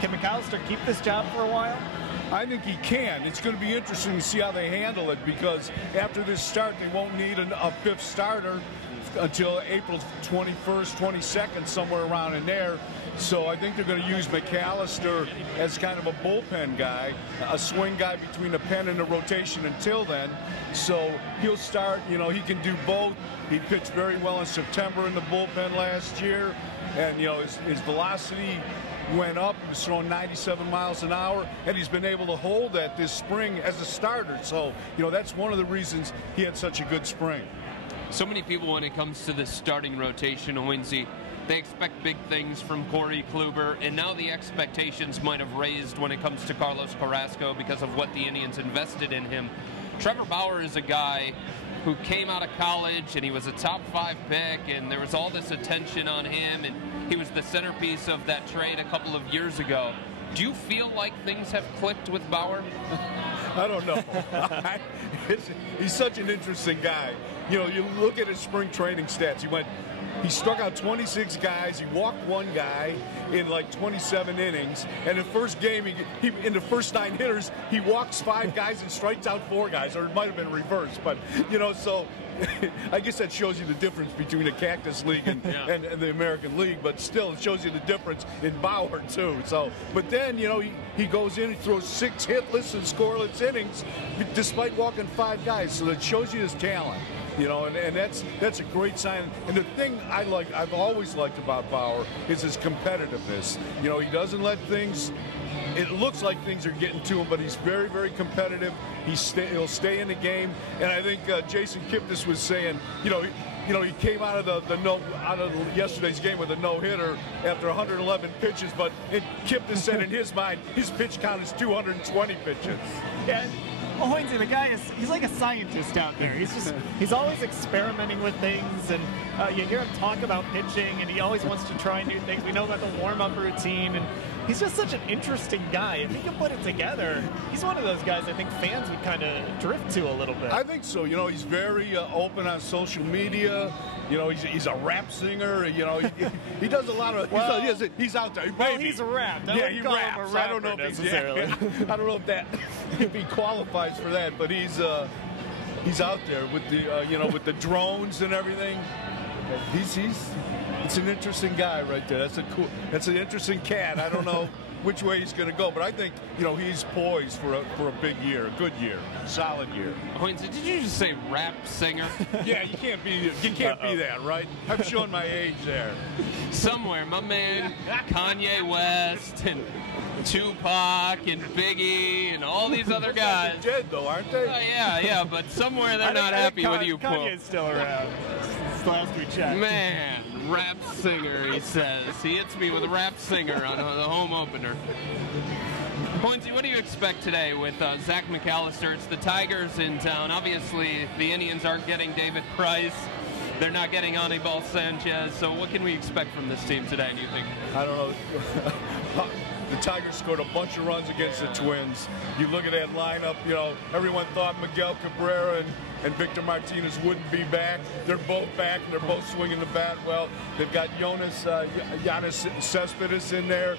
Can McAllister keep this job for a while? I think he can. It's going to be interesting to see how they handle it, because after this start, they won't need a 5th starter until April 21st, 22nd, somewhere around in there. So I think they're going to use McAllister as kind of a bullpen guy, a swing guy between the pen and the rotation until then. So he'll start, he can do both. He pitched very well in September in the bullpen last year, and his velocity went up. He was throwing 97 miles an hour, and he's been able to hold that this spring as a starter. So that's one of the reasons he had such a good spring. So many people, when it comes to this starting rotation, Hoynes, they expect big things from Corey Kluber, and now the expectations might have raised when it comes to Carlos Carrasco because of what the Indians invested in him. Trevor Bauer is a guy who came out of college, and he was a top 5 pick, and there was all this attention on him, and he was the centerpiece of that trade a couple of years ago. Do you feel like things have clicked with Bauer? I don't know. He's such an interesting guy. You look at his spring training stats. He struck out 26 guys. He walked 1 guy in like 27 innings. And in the first game, in the first 9 hitters, he walks 5 guys and strikes out 4 guys. Or it might have been reversed. But, so I guess that shows you the difference between the Cactus League and the American League. But still, it shows you the difference in Bauer, too. So, but then, he goes in, he throws 6 hitless and scoreless innings despite walking 5 guys. So that shows you his talent. And that's a great sign. And the thing I've always liked about Bauer is his competitiveness. He doesn't let things. It looks like things are getting to him, but he's very, very competitive. He'll stay in the game. And I think Jason Kipnis was saying, he came out of yesterday's game with a no-hitter after 111 pitches. But Kipnis said in his mind, his pitch count is 220 pitches. Yeah. Well, Hoynes, the guy he's like a scientist out there. He's always experimenting with things, and you hear him talk about pitching, and he always wants to try new things. We know about the warm-up routine, and he's just such an interesting guy. If he can put it together, he's one of those guys I think fans would kind of drift to a little bit. I think so. He's very open on social media. He's a rap singer. He does a lot of. He's out there. Well, he's rapped. Yeah, he raps. I don't know necessarily. I don't know if he qualifies for that, but he's out there with the with the drones and everything. it's an interesting guy right there. That's an interesting cat. I don't know which way he's going to go, but I think he's poised for a big year, a good year, solid year. Hoynes, did you just say rap singer? Yeah, you can't be that, right? I'm showing my age there. Somewhere, my man Kanye West and Tupac and Biggie and all these other guys. They're dead though, aren't they? Yeah, but somewhere they're not happy with you, Paul. Kanye's still around. Since last we checked. Man, rap singer, he says. He hits me with a rap singer on the home opener. Hoynes, what do you expect today with Zack McAllister? It's the Tigers in town. Obviously, the Indians aren't getting David Price. They're not getting Anibal Sanchez. So what can we expect from this team today, do you think? I don't know. The Tigers scored a bunch of runs against the Twins. You look at that lineup, everyone thought Miguel Cabrera and Victor Martinez wouldn't be back. They're both back, and they're both swinging the bat well. They've got Yoenis Cespedes in there,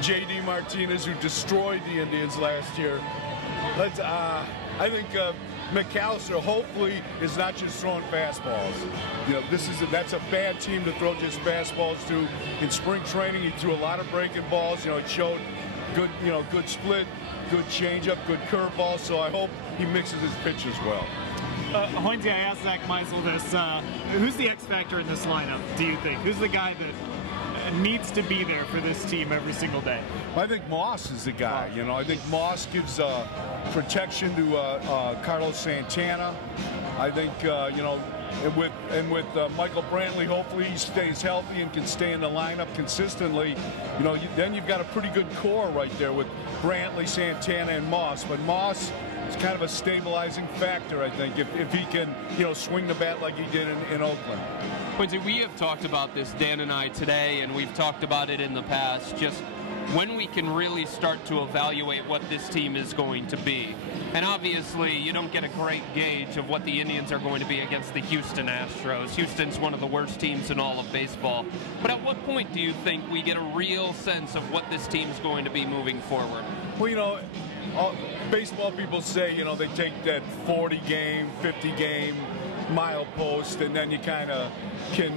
J.D. Martinez, who destroyed the Indians last year. I think McAllister hopefully is not just throwing fastballs. That's a bad team to throw just fastballs to. In spring training, he threw a lot of breaking balls. It showed good split, good changeup, good curveball. So I hope he mixes his pitch as well. Hoynes, I asked Zack Meisel this. Who's the X factor in this lineup, do you think? Who's the guy that needs to be there for this team every single day? I think Moss is the guy. I think Moss gives protection to Carlos Santana. I think with Michael Brantley, hopefully he stays healthy and can stay in the lineup consistently. Then you've got a pretty good core right there with Brantley, Santana, and Moss. But Moss is kind of a stabilizing factor, I think, if he can swing the bat like he did in Oakland. Quincy, we have talked about this, Dan and I, today, and we've talked about it in the past, just when we can really start to evaluate what this team is going to be. And obviously, you don't get a great gauge of what the Indians are going to be against the Houston Astros. Houston's one of the worst teams in all of baseball. But at what point do you think we get a real sense of what this team's going to be moving forward? Well, baseball people say, they take that 40-game, 50-game milepost, and then you kind of can,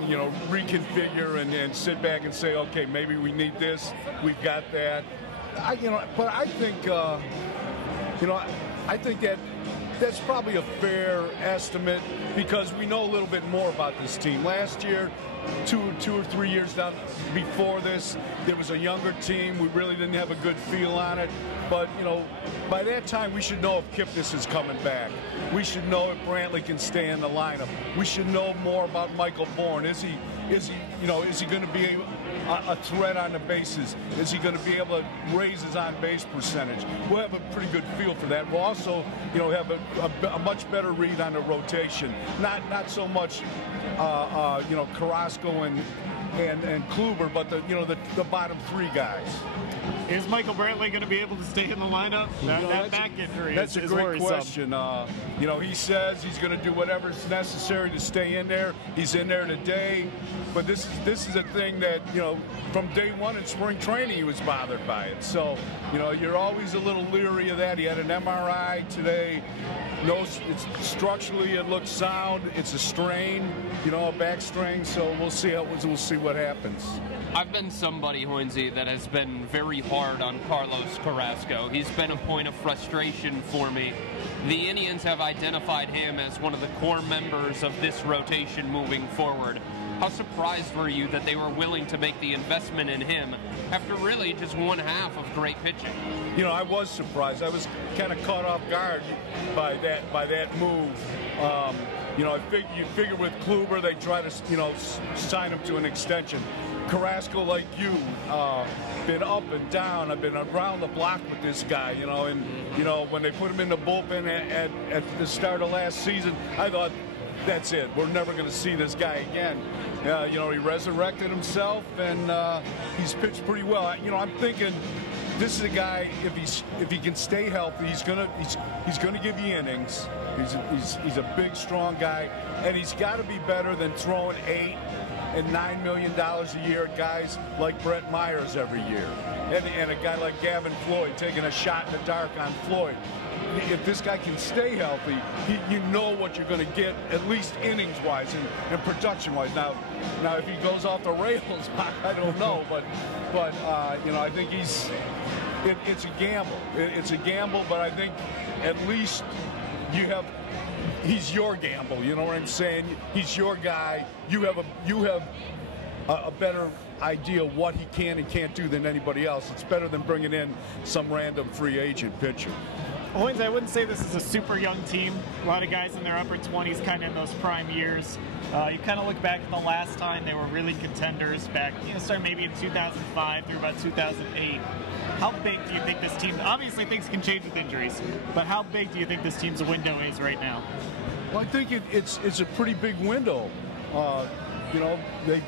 reconfigure and sit back and say, okay, maybe we need this, we've got that. But I think, I think that's probably a fair estimate because we know a little bit more about this team. Last year, two or 3 years down before this, there was a younger team. We really didn't have a good feel on it. But, by that time, we should know if Kipnis is coming back. We should know if Brantley can stay in the lineup. We should know more about Michael Bourne. Is he going to be a threat on the bases? Is he going to be able to raise his on-base percentage? We'll have a pretty good feel for that. We'll also, have a much better read on the rotation. Not so much, Carrasco and Kluber, but the bottom three guys. Is Michael Brantley going to be able to stay in the lineup? That back injury that's is a great worrisome. question. He says he's going to do whatever's necessary to stay in there. He's in there today. But this is a thing that, from day one in spring training, he was bothered by it. So, you're always a little leery of that. He had an MRI today. Structurally it looks sound. It's a strain, a back strain. So we'll see what happens. I've been somebody, Hoynesy, that has been very hard on Carlos Carrasco. He's been a point of frustration for me. The Indians have identified him as one of the core members of this rotation moving forward. How surprised were you that they were willing to make the investment in him after really just one half of great pitching? I was surprised. I was kind of caught off guard by that move. You figure with Kluber they try to sign him to an extension. Carrasco, like you, been up and down. I've been around the block with this guy, and when they put him in the bullpen at the start of last season, I thought, that's it. We're never going to see this guy again. He resurrected himself, and he's pitched pretty well. I'm thinking this is a guy. If he can stay healthy, he's gonna give you innings. He's a big, strong guy, and he's got to be better than throwing $8 and $9 million a year at guys like Brett Myers every year, and a guy like Gavin Floyd taking a shot in the dark on Floyd. if this guy can stay healthy, you know what you're going to get, at least innings-wise and production-wise. Now if he goes off the rails, I don't know, but you know, I think it's a gamble. It's a gamble, but I think at least he's your gamble. You know what I'm saying? He's your guy. You have a better idea what he can and can't do than anybody else. It's better than bringing in some random free agent pitcher. Hoynes, I wouldn't say this is a super young team. A lot of guys in their upper 20s, kind of in those prime years. You kind of look back at the last time they were really contenders back, starting maybe in 2005 through about 2008. How big do you think this team, obviously things can change with injuries, but how big do you think this team's window is right now? Well, I think it's a pretty big window. You know,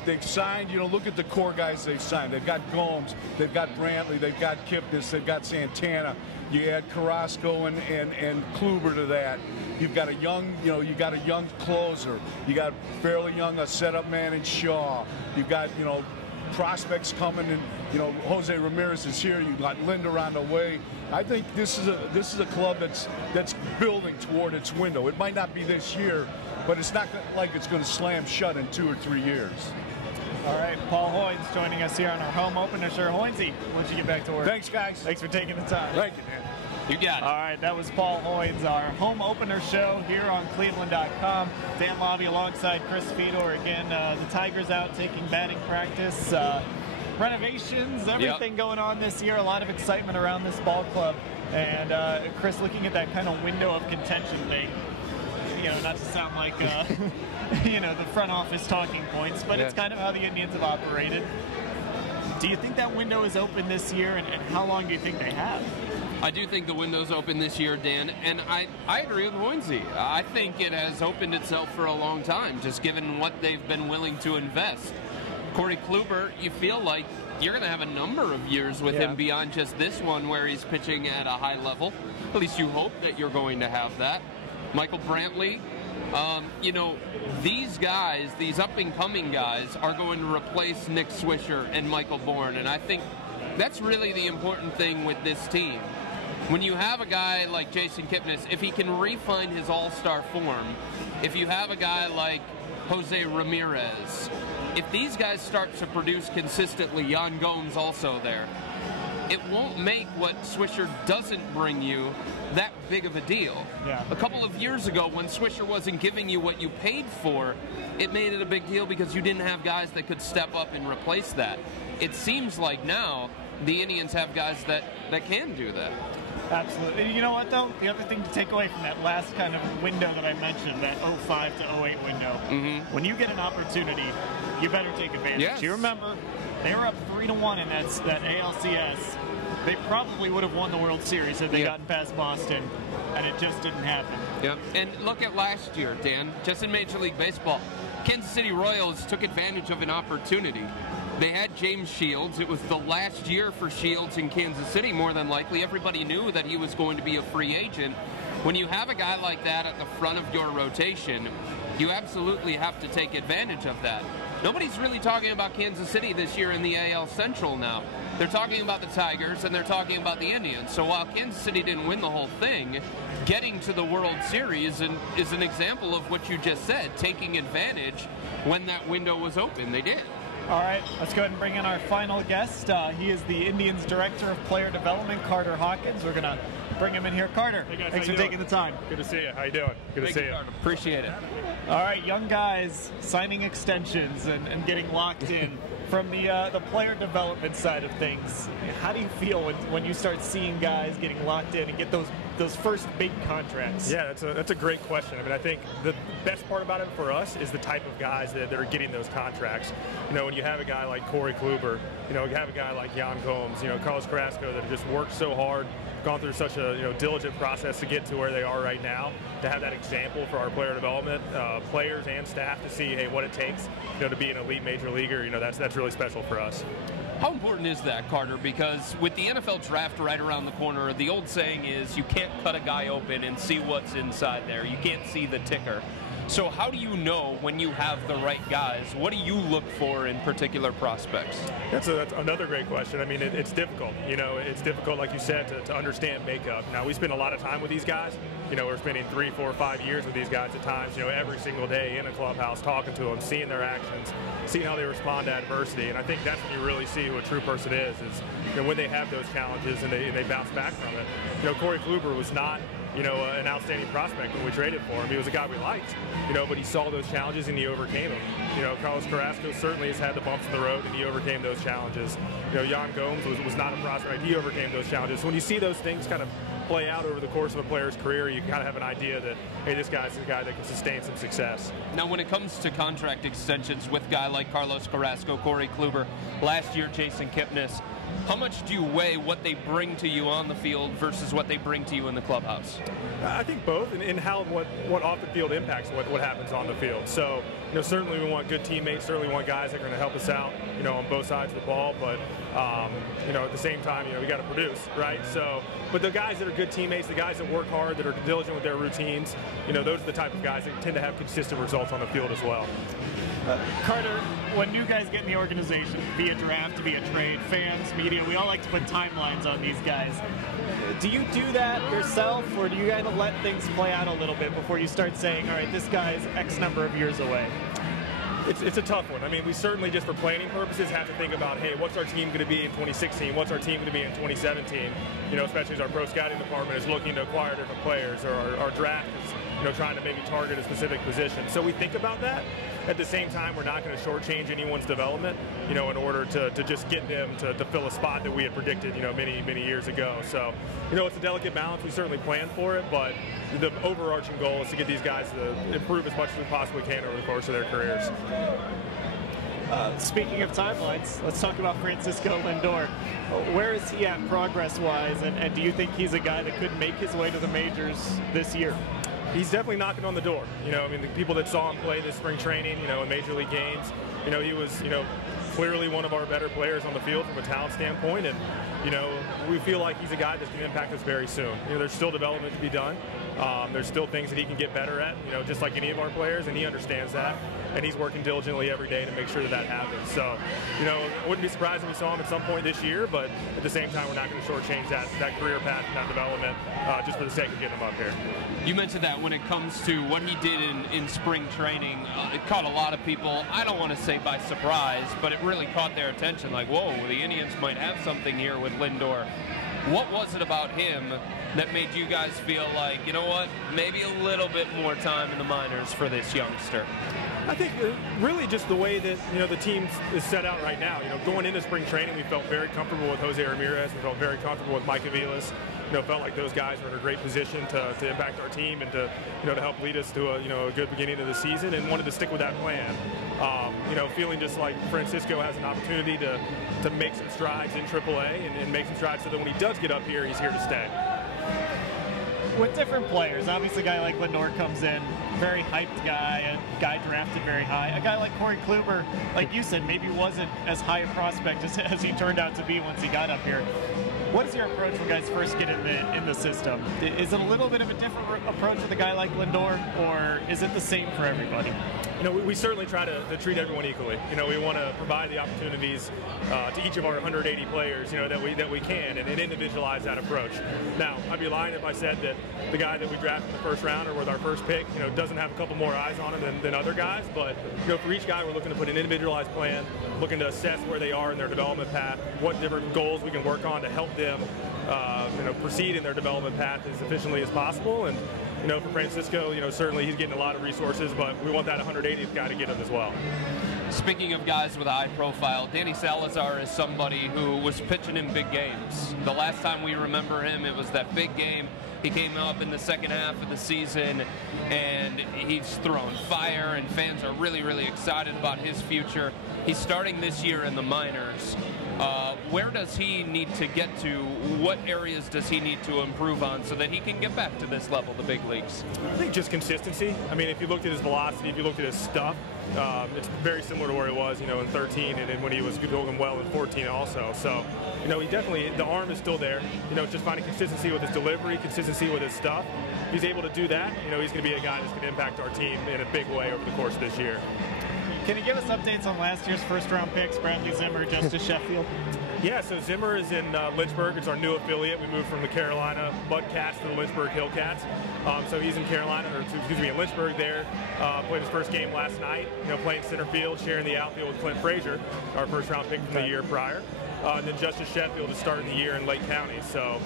they've signed, look at the core guys they've signed. They've got Gomes, they've got Brantley, they've got Kipnis, they've got Santana. You add Carrasco and Kluber to that. You've got a young, you got a young closer. You got fairly young, a setup man in Shaw. You've got, prospects coming, and Jose Ramirez is here. You got Linder on the way. I think this is a club that's building toward its window. It might not be this year, but it's not like it's going to slam shut in 2 or 3 years. All right, Paul Hoynes joining us here on our home opener. Sure, Hoynesy, once you get back to work. Thanks, guys. Thanks for taking the time. Thank you, man. You got it. All right, that was Paul Hoynes, our home opener show here on cleveland.com. Dan Labbe alongside Chris Fedor. Again, the Tigers out taking batting practice. Renovations, everything going on this year. A lot of excitement around this ball club. And Chris, looking at that kind of window of contention thing, not to sound like, the front office talking points, but it's kind of how the Indians have operated. Do you think that window is open this year, and how long do you think they have? I do think the window's open this year, Dan, and I agree with Hoynesy. I think it has opened itself for a long time, just given what they've been willing to invest. Corey Kluber, you feel like you're going to have a number of years with him beyond just this one where he's pitching at a high level. At least you hope that you're going to have that. Michael Brantley, these guys, these up-and-coming guys, are going to replace Nick Swisher and Michael Bourne, and I think that's really the important thing with this team. When you have a guy like Jason Kipnis, if he can refine his all-star form, if you have a guy like Jose Ramirez, if these guys start to produce consistently, Yan Gomes also there, it won't make what Swisher doesn't bring you that big of a deal. Yeah. A couple of years ago, when Swisher wasn't giving you what you paid for, it made it a big deal because you didn't have guys that could step up and replace that. It seems like now the Indians have guys that can do that. Absolutely. You know what, though? The other thing to take away from that last kind of window that I mentioned, that 05 to 08 window, when you get an opportunity, you better take advantage. Yes. You remember, they were up 3-1 in that ALCS. They probably would have won the World Series had they gotten past Boston, and it just didn't happen. Yep. And look at last year, Dan, just in Major League Baseball. Kansas City Royals took advantage of an opportunity. They had James Shields. It was the last year for Shields in Kansas City, more than likely. Everybody knew that he was going to be a free agent. When you have a guy like that at the front of your rotation, you absolutely have to take advantage of that. Nobody's really talking about Kansas City this year in the AL Central now. They're talking about the Tigers and they're talking about the Indians. So while Kansas City didn't win the whole thing, getting to the World Series is an example of what you just said, taking advantage when that window was open. They did. All right, let's go ahead and bring in our final guest. He is the Indians Director of Player Development, Carter Hawkins. We're going to bring him in here. Carter, hey guys, thanks for taking the time. Good to see you. How you doing? Good to see you. Appreciate it. All right, young guys signing extensions and getting locked in. From the player development side of things, how do you feel when you start seeing guys getting locked in and get those first big contracts? Yeah, that's a great question. I mean, I think the best part about it for us is the type of guys that are getting those contracts. When you have a guy like Corey Kluber, you have a guy like Yan Gomes, Carlos Carrasco that have just worked so hard, gone through such a diligent process to get to where they are right now, to have that example for our player development players and staff to see, hey, what it takes, to be an elite major leaguer. That's really special for us. How important is that, Carter? Because with the NFL draft right around the corner, the old saying is you can't cut a guy open and see what's inside there. You can't see the ticker. So how do you know when you have the right guys? What do you look for in particular prospects? That's another great question. I mean, it's difficult. You know, it's difficult, like you said, to understand makeup. Now, we spend a lot of time with these guys. You know, we're spending 3, 4, 5 years with these guys at times, you know, every single day in a clubhouse, talking to them, seeing their actions, seeing how they respond to adversity. And I think that's when you really see who a true person is you know, when they have those challenges and they bounce back from it. You know, Corey Kluber was not, you know, an outstanding prospect when we traded for him. He was a guy we liked, you know, but he saw those challenges and he overcame them. You know, Carlos Carrasco certainly has had the bumps in the road and he overcame those challenges. You know, Jan Gomes was not a prospect. He overcame those challenges. So when you see those things kind of play out over the course of a player's career, you kind of have an idea that, hey, this guy's the guy that can sustain some success. Now, when it comes to contract extensions with a guy like Carlos Carrasco, Corey Kluber, last year Jason Kipnis, how much do you weigh what they bring to you on the field versus what they bring to you in the clubhouse? I think both, and how what off the field impacts what happens on the field. So, you know, certainly we want good teammates, certainly we want guys that are going to help us out, you know, on both sides of the ball. But, you know, at the same time, you know, we got to produce, right? So, but the guys that are good teammates, the guys that work hard, that are diligent with their routines, you know, those are the type of guys that tend to have consistent results on the field as well. Carter, when new guys get in the organization, via draft, via trade, fans, media, we all like to put timelines on these guys. Do you do that yourself, or do you kind of let things play out a little bit before you start saying, all right, this guy's X number of years away? It's a tough one. I mean, we certainly, just for planning purposes, have to think about, hey, what's our team going to be in 2016? What's our team going to be in 2017? You know, especially as our pro scouting department is looking to acquire different players, or our draft is, you know, trying to maybe target a specific position. So we think about that. At the same time, we're not going to shortchange anyone's development, you know, in order to just get them to fill a spot that we had predicted, you know, many years ago. So, you know, it's a delicate balance. We certainly plan for it, but the overarching goal is to get these guys to improve as much as we possibly can over the course of their careers. Speaking of timelines, let's talk about Francisco Lindor. Where is he at progress-wise, and do you think he's a guy that could make his way to the majors this year? He's definitely knocking on the door. You know, I mean, the people that saw him play this spring training, you know, in major league games, you know, he was, you know, clearly one of our better players on the field from a talent standpoint, and, you know, we feel like he's a guy that's going to impact us very soon. You know, there's still development to be done. There's still things that he can get better at, you know, just like any of our players, and he understands that, and he's working diligently every day to make sure that happens. So, you know, I wouldn't be surprised if we saw him at some point this year, but at the same time, we're not going to shortchange that career path and that development just for the sake of getting him up here. You mentioned that when it comes to what he did in spring training, it caught a lot of people, I don't want to say by surprise, but it really caught their attention, like, whoa, the Indians might have something here with Lindor. What was it about him that made you guys feel like, you know what, maybe a little bit more time in the minors for this youngster? I think really just the way that, you know, the team is set out right now. You know, going into spring training, we felt very comfortable with Jose Ramirez. We felt very comfortable with Mike Aviles. You know, felt like those guys were in a great position to impact our team and to, you know, to help lead us to a, you know, a good beginning of the season, and wanted to stick with that plan. You know, feeling just like Francisco has an opportunity to make some strides in AAA and make some strides so that when he does get up here, he's here to stay. With different players, obviously a guy like Lindor comes in, very hyped guy, a guy drafted very high. A guy like Corey Kluber, like you said, maybe wasn't as high a prospect as he turned out to be once he got up here. What is your approach when guys first get in the system? Is it a little bit of a different approach with a guy like Lindor, or is it the same for everybody? You know, we certainly try to treat everyone equally. You know, we want to provide the opportunities to each of our 180 players, you know, that we can, and individualize that approach. Now, I'd be lying if I said that the guy that we drafted in the first round or with our first pick, you know, doesn't have a couple more eyes on him than other guys. But, you know, for each guy, we're looking to put an individualized plan, looking to assess where they are in their development path, what different goals we can work on to help them, you know, proceed in their development path as efficiently as possible. And, you know, for Francisco, you know, certainly he's getting a lot of resources, but we want that 180th guy to get him as well. Speaking of guys with a high profile, Danny Salazar is somebody who was pitching in big games. The last time we remember him, it was that big game. He came up in the second half of the season, and he's throwing fire, and fans are really, really excited about his future. He's starting this year in the minors. Where does he need to get to? What areas does he need to improve on so that he can get back to this level, the big leagues? I think just consistency. I mean, if you looked at his velocity, if you looked at his stuff, It's very similar to where he was, in 13 and then when he was doing well in 14 also. So, he definitely, the arm is still there. It's just finding consistency with his delivery, consistency with his stuff. If he's able to do that, he's going to be a guy that's going to impact our team in a big way over the course of this year. Can you give us updates on last year's first-round picks, Bradley Zimmer, Justice Sheffield? Yeah, so Zimmer is in Lynchburg. It's our new affiliate. We moved from the Carolina Mudcats to the Lynchburg Hillcats. So he's in in Lynchburg there. Played his first game last night, playing center field, sharing the outfield with Clint Frazier, our first-round pick from the year prior. And then Justice Sheffield is starting the year in Lake County. So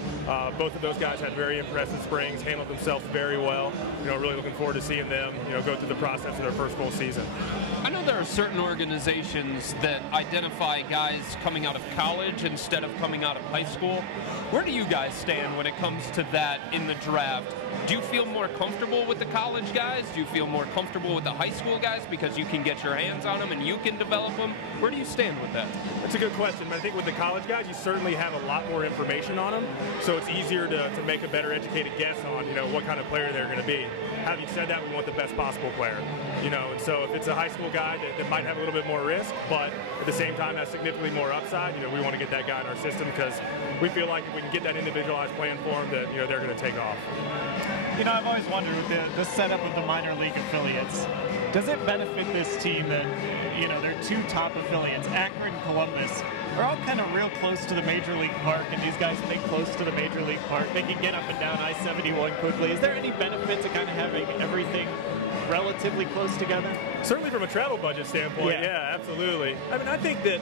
both of those guys had very impressive springs, handled themselves very well. Really looking forward to seeing them, go through the process of their first full season. I know there are certain organizations that identify guys coming out of college instead of coming out of high school. Where do you guys stand when it comes to that in the draft? Do you feel more comfortable with the college guys? Do you feel more comfortable with the high school guys because you can get your hands on them and you can develop them? Where do you stand with that? That's a good question. I think with the college guys, you certainly have a lot more information on them, so it's easier to make a better educated guess on, what kind of player they're going to be. Having said that, we want the best possible player, and so if it's a high school guy that might have a little bit more risk, but at the same time has significantly more upside, we want to get that guy in our system because we feel like if we can get that individualized plan for him, that, they're going to take off. I've always wondered with the setup with the minor league affiliates, does it benefit this team that, their two top affiliates, Akron and Columbus, are all kind of real close to the Major League Park, and these guys think close to the Major League Park. They can get up and down I-71 quickly. Is there any benefit to kind of having everything relatively close together? Certainly from a travel budget standpoint, yeah, absolutely. I think that,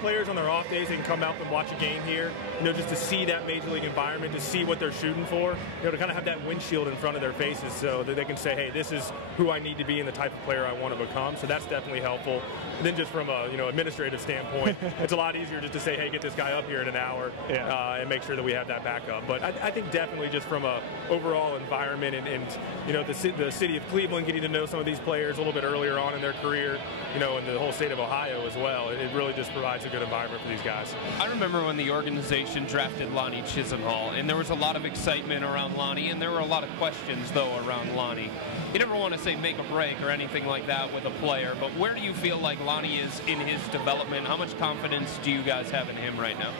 players on their off days, they can come out and watch a game here, just to see that Major League environment, to see what they're shooting for, to kind of have that windshield in front of their faces so that they can say, hey, this is who I need to be and the type of player I want to become. So that's definitely helpful. And then just from a, administrative standpoint, it's a lot easier just to say, hey, get this guy up here in an hour and make sure that we have that backup. But I think definitely just from a overall environment and the city of Cleveland getting to know some of these players a little bit earlier on in their career, and the whole state of Ohio as well, it really just provides a good environment for these guys. I remember when the organization drafted Lonnie Chisenhall, and there was a lot of excitement around Lonnie, and there were a lot of questions, though, around Lonnie. You never want to say make a break or anything like that with a player, but where do you feel like Lonnie is in his development? How much confidence do you guys have in him right now?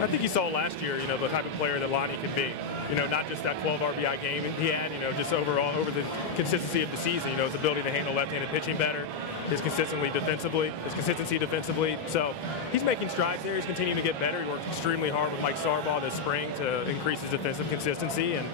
I think you saw last year, the type of player that Lonnie could be. Not just that 12 RBI game he had, just overall over the consistency of the season, his ability to handle left-handed pitching better, his consistency defensively. So he's making strides there. He's continuing to get better. He worked extremely hard with Mike Sarbaugh this spring to increase his defensive consistency. And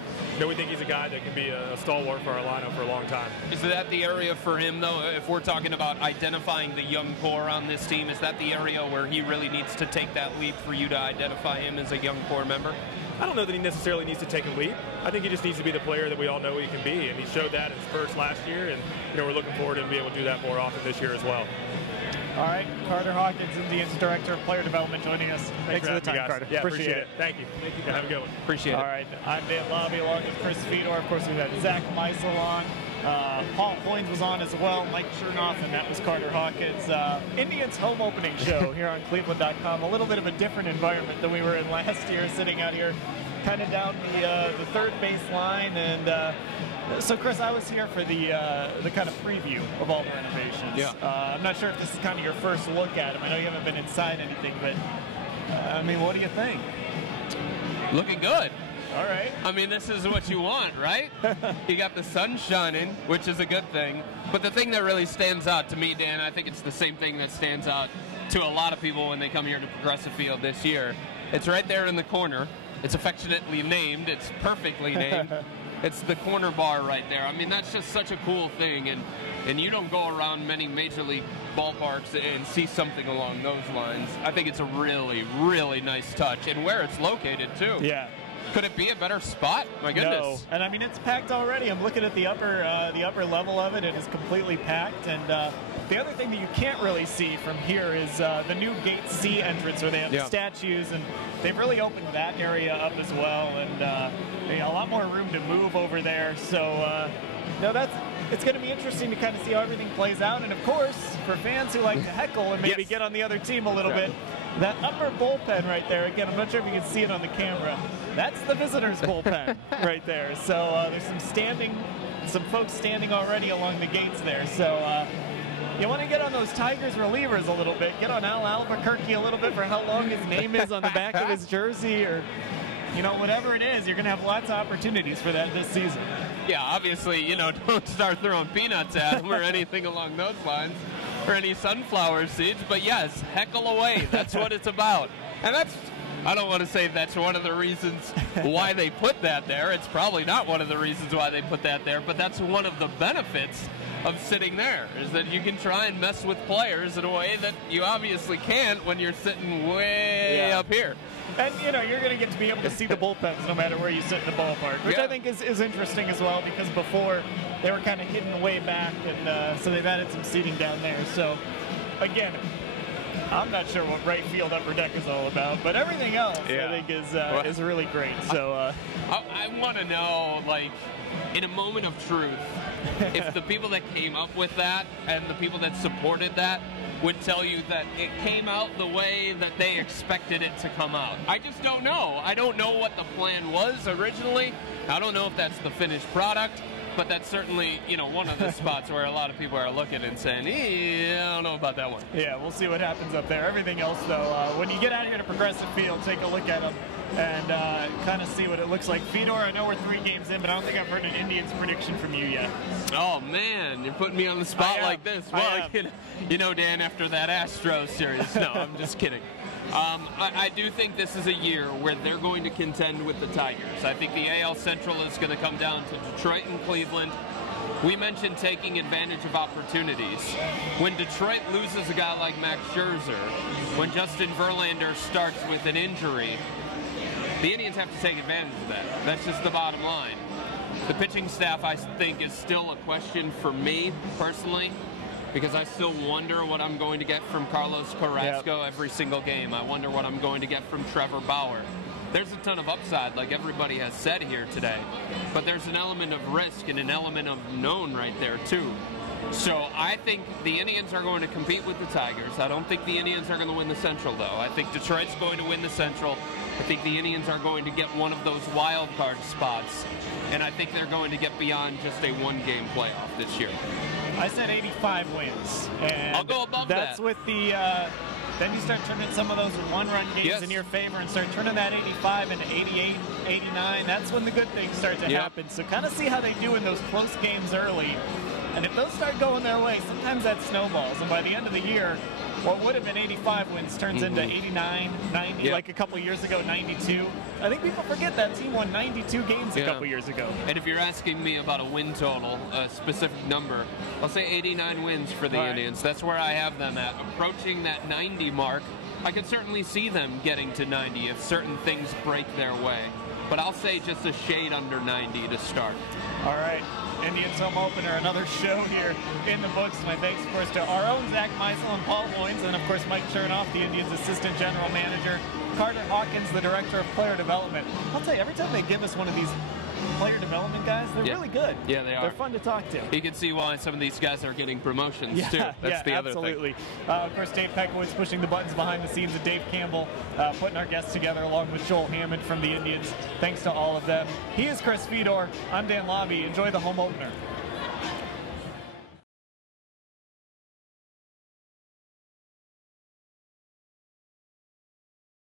we think he's a guy that can be a stalwart for our lineup for a long time. Is that the area for him, though, if we're talking about identifying the young core on this team? Is that the area where he really needs to take that leap for you to identify him as a young core member? I don't know that he necessarily needs to take a leap. I think he just needs to be the player that we all know he can be, and he showed that in his first last year, and we're looking forward to him being able to do that more often this year as well. All right, Carter Hawkins, Indians Director of Player Development, joining us. Thanks for the time, Carter. Yeah, appreciate it. Thank you. Yeah, have a good one. Appreciate it. All right, I'm Dan Labbe along with Chris Fedor. Of course, we've had Zack Meisel on. Paul Hoynes was on as well, Mike Chernoff, and that was Carter Hawkins. Indians home opening show here on cleveland.com. A little bit of a different environment than we were in last year, sitting out here kind of down the third base line. And so, Chris, I was here for the kind of preview of all the renovations. Yeah. I'm not sure if this is kind of your first look at them. I know you haven't been inside anything, but, what do you think? Looking good. All right. This is what you want, right? You got the sun shining, which is a good thing. But the thing that really stands out to me, Dan, I think it's the same thing that stands out to a lot of people when they come here to Progressive Field this year. It's right there in the corner. It's affectionately named. It's perfectly named. It's the corner bar right there. That's just such a cool thing. And you don't go around many major league ballparks and see something along those lines. I think it's a really, really nice touch. And where it's located, too. Yeah. Could it be a better spot? My goodness. No, and it's packed already. I'm looking at the upper level of it. It is completely packed. And the other thing that you can't really see from here is the new Gate C entrance where they have the statues, and they've really opened that area up as well. And a lot more room to move over there. So it's going to be interesting to kind of see how everything plays out. And of course, for fans who like to heckle and maybe get on the other team a little bit, that upper bullpen right there, again, I'm not sure if you can see it on the camera, that's the visitors' bullpen right there. So there's some folks standing already along the gates there. So you want to get on those Tigers relievers a little bit. Get on Al Albuquerque a little bit for how long his name is on the back of his jersey, or whatever it is. You're going to have lots of opportunities for that this season. Yeah, obviously, don't start throwing peanuts at him or anything along those lines, or any sunflower seeds. But yes, heckle away. That's what it's about. And I don't want to say that's one of the reasons why they put that there. It's probably not one of the reasons why they put that there, but that's one of the benefits of sitting there, is that you can try and mess with players in a way that you obviously can't when you're sitting way up here. And, you're going to get to be able to see the bullpens no matter where you sit in the ballpark, which I think is interesting as well, because before they were kind of hidden way back, and so they've added some seating down there. So, again, I'm not sure what right field upper deck is all about, but everything else I think is really great. So I want to know, like, in a moment of truth, if the people that came up with that and the people that supported that would tell you that it came out the way that they expected it to come out. I just don't know. I don't know what the plan was originally. I don't know if that's the finished product, but that's certainly, one of the spots where a lot of people are looking and saying, I don't know about that one. Yeah, we'll see what happens up there. Everything else, though, when you get out here to Progressive Field, take a look at them and kind of see what it looks like. Fedor, I know we're 3 games in, but I don't think I've heard an Indians prediction from you yet. Oh, man, you're putting me on the spot like this. Well, Dan, after that Astros series. No, I'm just kidding. I do think this is a year where they're going to contend with the Tigers. I think the AL Central is going to come down to Detroit and Cleveland. We mentioned taking advantage of opportunities. When Detroit loses a guy like Max Scherzer, when Justin Verlander starts with an injury, the Indians have to take advantage of that. That's just the bottom line. The pitching staff, I think, is still a question for me, personally, because I still wonder what I'm going to get from Carlos Carrasco every single game. I wonder what I'm going to get from Trevor Bauer. There's a ton of upside, like everybody has said here today, but there's an element of risk and an element of known right there, too. So I think the Indians are going to compete with the Tigers. I don't think the Indians are going to win the Central, though. I think Detroit's going to win the Central. I think the Indians are going to get one of those wild card spots, and I think they're going to get beyond just a one-game playoff this year. I said 85 wins. And I'll go above that's that. With the then you start turning some of those one-run games in your favor and start turning that 85 into 88, 89. That's when the good things start to happen. So kind of see how they do in those close games early. And if those start going their way, sometimes that snowballs. And by the end of the year, what would have been 85 wins turns into 89, 90, like a couple years ago, 92. I think people forget that team won 92 games a couple years ago. And if you're asking me about a win total, a specific number, I'll say 89 wins for the Indians. That's where I have them at. Approaching that 90 mark, I could certainly see them getting to 90 if certain things break their way. But I'll say just a shade under 90 to start. All right. Indians home opener, another show here in the books. My thanks, of course, to our own Zack Meisel and Paul Hoynes, and, of course, Mike Chernoff, the Indians' assistant general manager, Carter Hawkins, the director of player development. I'll tell you, every time they give us one of these player development guys, they're really good. Yeah, they are. They're fun to talk to. You can see why some of these guys are getting promotions, too. That's the other absolutely. thing. Of course, Dave Peckowitz pushing the buttons behind the scenes, and Dave Campbell putting our guests together along with Joel Hammond from the Indians. Thanks to all of them. He is Chris Fedor. I'm Dan Labbe. Enjoy the home opener.